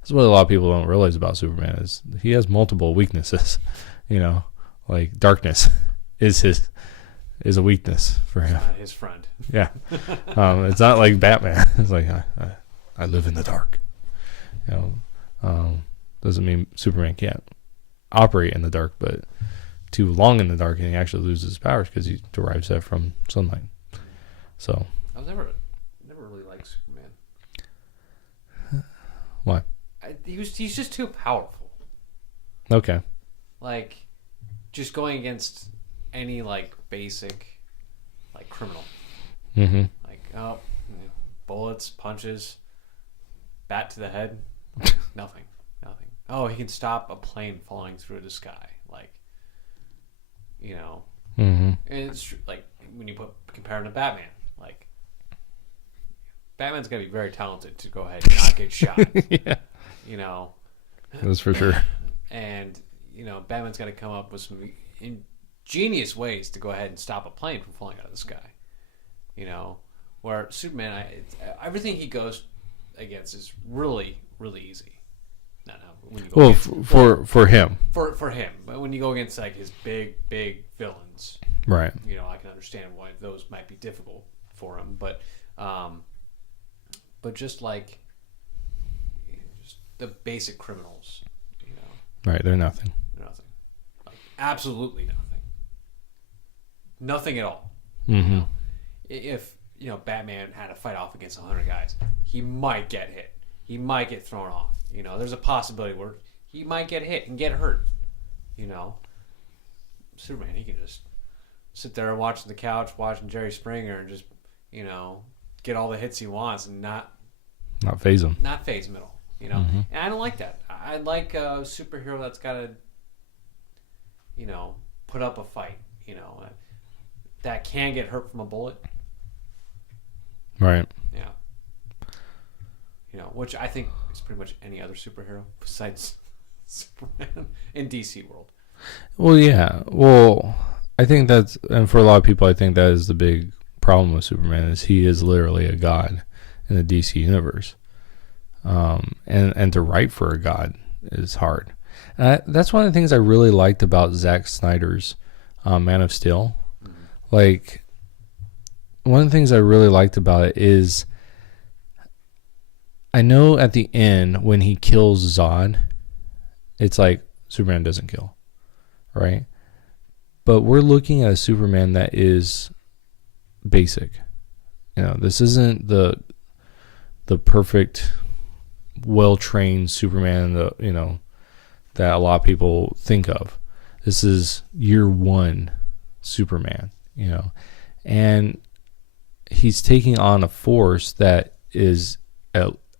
That's what a lot of people don't realize about Superman is he has multiple weaknesses. Like darkness is a weakness for him. It's not his friend. Yeah, it's not like Batman. It's like I live in the dark. Doesn't mean Superman can't operate in the dark, but too long in the dark and he actually loses his powers because he derives that from sunlight. So I was never really liked Superman. Why? He's just too powerful. Okay. Like just going against any like basic like criminal. Mm-hmm. Like bullets, punches, bat to the head, nothing. Oh, he can stop a plane falling through the sky. Like, Mm-hmm. And it's like when you compare him to Batman, like Batman's got to be very talented to go ahead and not get shot. Yeah. That's for sure. And Batman's got to come up with some ingenious ways to go ahead and stop a plane from falling out of the sky. Where Superman, everything he goes against is really, really easy. For him. For him, but when you go against like his big villains, right? I can understand why those might be difficult for him, but just like just the basic criminals, right? They're nothing. Like absolutely nothing at all. Mm-hmm. If Batman had to fight off against 100 guys, he might get hit. He might get thrown off. There's a possibility where he might get hit and get hurt. Superman, he can just sit there watching the couch, watching Jerry Springer, and just, get all the hits he wants and not phase him. Not phase him at all. Mm-hmm. And I don't like that. I like a superhero that's got to, put up a fight. That can get hurt from a bullet. Right. Yeah. Which I think is pretty much any other superhero besides Superman in DC world. Well, yeah. Well, I think and for a lot of people, I think that is the big problem with Superman is he is literally a god in the DC universe. And to write for a god is hard. And that's one of the things I really liked about Zack Snyder's Man of Steel. Mm-hmm. Like, one of the things I really liked about it is I know at the end when he kills Zod, it's like Superman doesn't kill, right? But we're looking at a Superman that is basic. This isn't the perfect, well-trained Superman that a lot of people think of. This is year one Superman, and he's taking on a force that is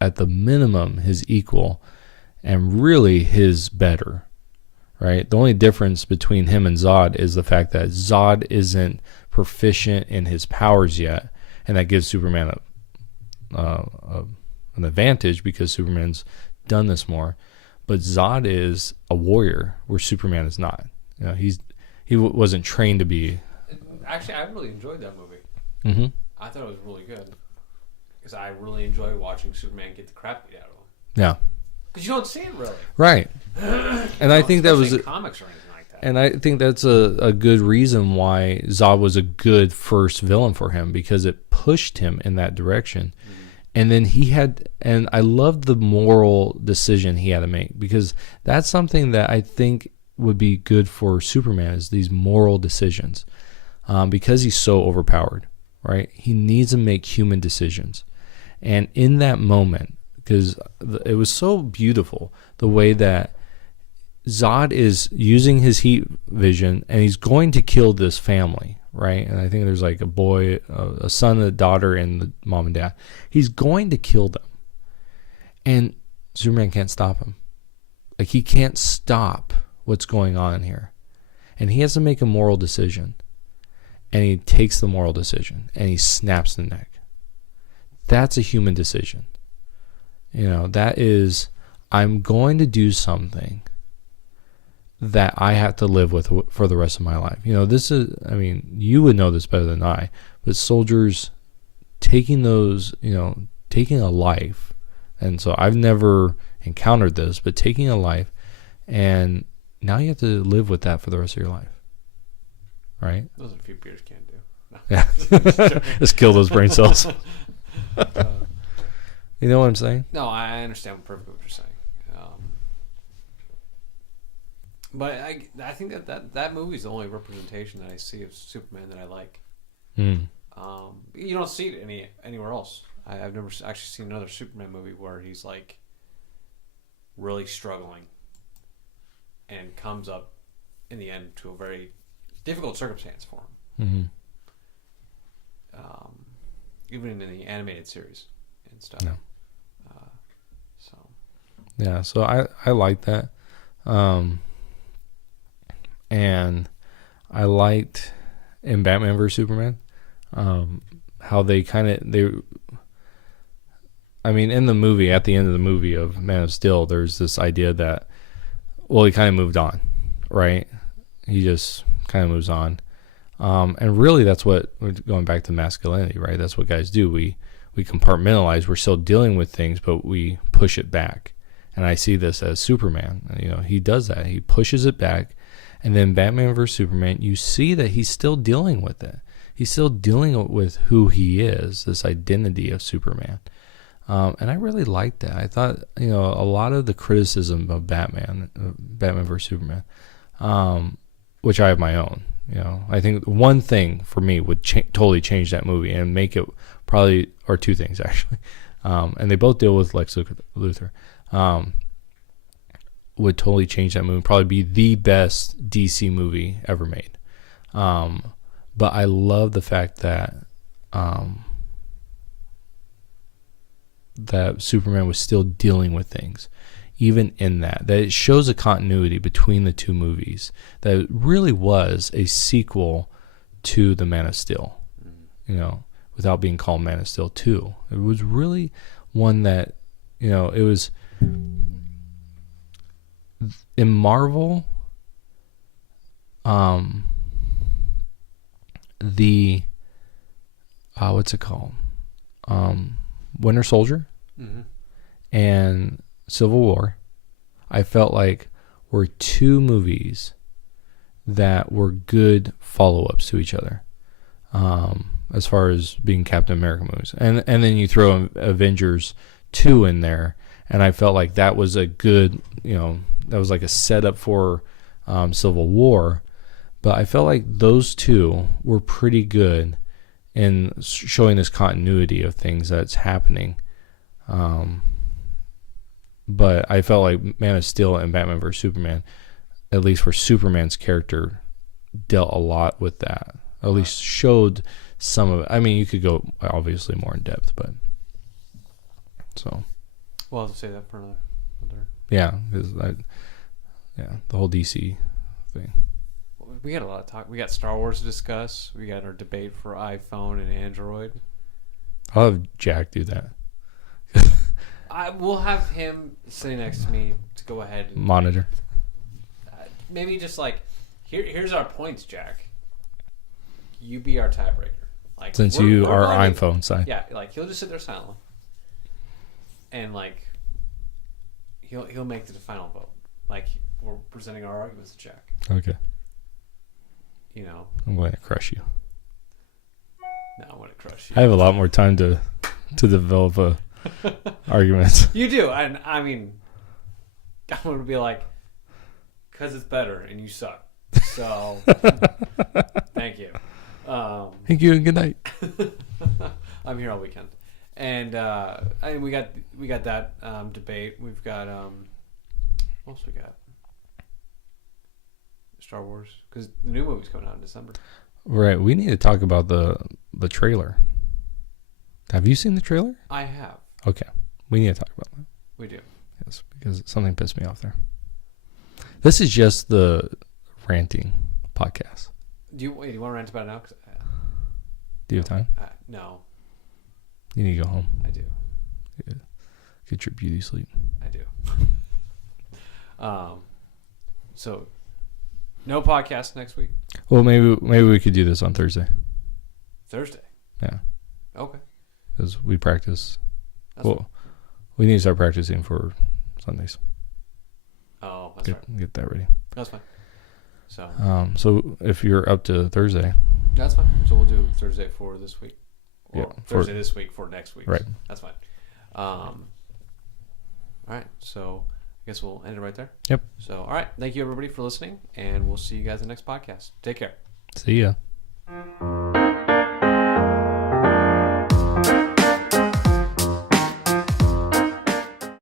at the minimum his equal and really his better, right? The only difference between him and Zod is the fact that Zod isn't proficient in his powers yet, and that gives Superman an advantage because Superman's done this more. But Zod is a warrior where Superman is not. You know, he wasn't trained to be. Actually, I really enjoyed that movie. Mm-hmm. I thought it was really good because I really enjoy watching Superman get the crap beat out of him. Yeah. Because you don't see it really. Right. And I think that was in comics or anything like that. And I think that's a good reason why Zod was a good first villain for him, because it pushed him in that direction. Mm-hmm. And then and I loved the moral decision he had to make, because that's something that I think would be good for Superman, is these moral decisions. Because he's so overpowered, right? He needs to make human decisions. And in that moment, because it was so beautiful, the way that Zod is using his heat vision, and he's going to kill this family, right? And I think there's like a boy, a son, a daughter, and the mom and dad. He's going to kill them. And Superman can't stop him. Like, he can't stop what's going on here. And he has to make a moral decision. And he takes the moral decision and he snaps the neck. That's a human decision. You know, that is, I'm going to do something that I have to live with for the rest of my life. You know, this is, I mean, you would know this better than I, but soldiers taking those, you know, taking a life. And so I've never encountered this, but taking a life, and now you have to live with that for the rest of your life. Right? Those are a few beers can't do. No. Yeah. Just kill those brain cells. You know what I'm saying? No, I understand perfectly what you're saying. But I think that movie is the only representation that I see of Superman that I like. Mm. You don't see it anywhere else. I've never actually seen another Superman movie where he's like really struggling and comes up in the end to a very difficult circumstance for him. Mm-hmm. Even in the animated series and stuff. No. So. Yeah, so I like that. And I liked in Batman vs Superman how they I mean, in the movie, at the end of the movie of Man of Steel, there's this idea that, well, he kind of moved on, right? He just kind of moves on. And really, that's what, going back to masculinity, right? That's what guys do. We compartmentalize. We're still dealing with things, but we push it back. And I see this as Superman. You know, he does that. He pushes it back. And then Batman vs Superman, you see that he's still dealing with it. He's still dealing with who he is, this identity of Superman. And I really liked that. I thought, you know, a lot of the criticism of Batman vs Superman, which I have my own. You know, I think one thing for me would totally change that movie and make it probably, or two things actually, and they both deal with Lex Luthor, would totally change that movie. Probably be the best DC movie ever made. But I love the fact that that Superman was still dealing with things, even in that it shows a continuity between the two movies, that it really was a sequel to the Man of Steel, you know, without being called Man of Steel 2. It was really one that, you know, it was in Marvel, what's it called? Winter Soldier and Civil War, I felt like were two movies that were good follow-ups to each other, as far as being Captain America movies. And then you throw Avengers 2 in there, and I felt like that was a good, you know, that was like a setup for Civil War. But I felt like those two were pretty good in showing this continuity of things that's happening. But I felt like Man of Steel and Batman vs Superman, at least for Superman's character, dealt a lot with that. At least showed some of it. I mean, you could go obviously more in depth, but so. Well, I'll say that for another. Yeah, because the whole DC thing. We got a lot of talk. We got Star Wars to discuss. We got our debate for iPhone and Android. I'll have Jack do that. We'll have him sitting next to me to go ahead and monitor. Maybe just like Here's our points, Jack. You be our tiebreaker. Like, Since you are going iPhone side. Yeah, like he'll just sit there silently, and like he'll make the final vote. Like we're presenting our arguments to Jack. Okay. You know, I'm going to crush you. no, I'm gonna crush you. I have a lot more time to develop a argument. You do, and I mean, I'm gonna be like, because it's better, and you suck. So, thank you. Thank you and good night. I'm here all weekend, and we got that debate. We've got what else we got? Star Wars, because the new movie's coming out in December. Right. We need to talk about the trailer. Have you seen the trailer? I have. Okay. We need to talk about that. We do. Yes, because something pissed me off there. This is just the ranting podcast. Do you want to rant about it now? Do you have time? No, You need to go home. I do. Get your beauty sleep. I do. So, no podcast next week. Well, maybe we could do this on Thursday. Thursday. Yeah. Okay. Because we practice. That's Well, we need to start practicing for Sundays. Oh, that's right. Get that ready. That's fine. So So if you're up to Thursday, that's fine. So we'll do Thursday for this week. Or Yeah, Thursday this week for next week. Right. That's fine. All right. So I guess we'll end it right there. Yep. So, all right. Thank you, everybody, for listening. And we'll see you guys in the next podcast. Take care. see ya.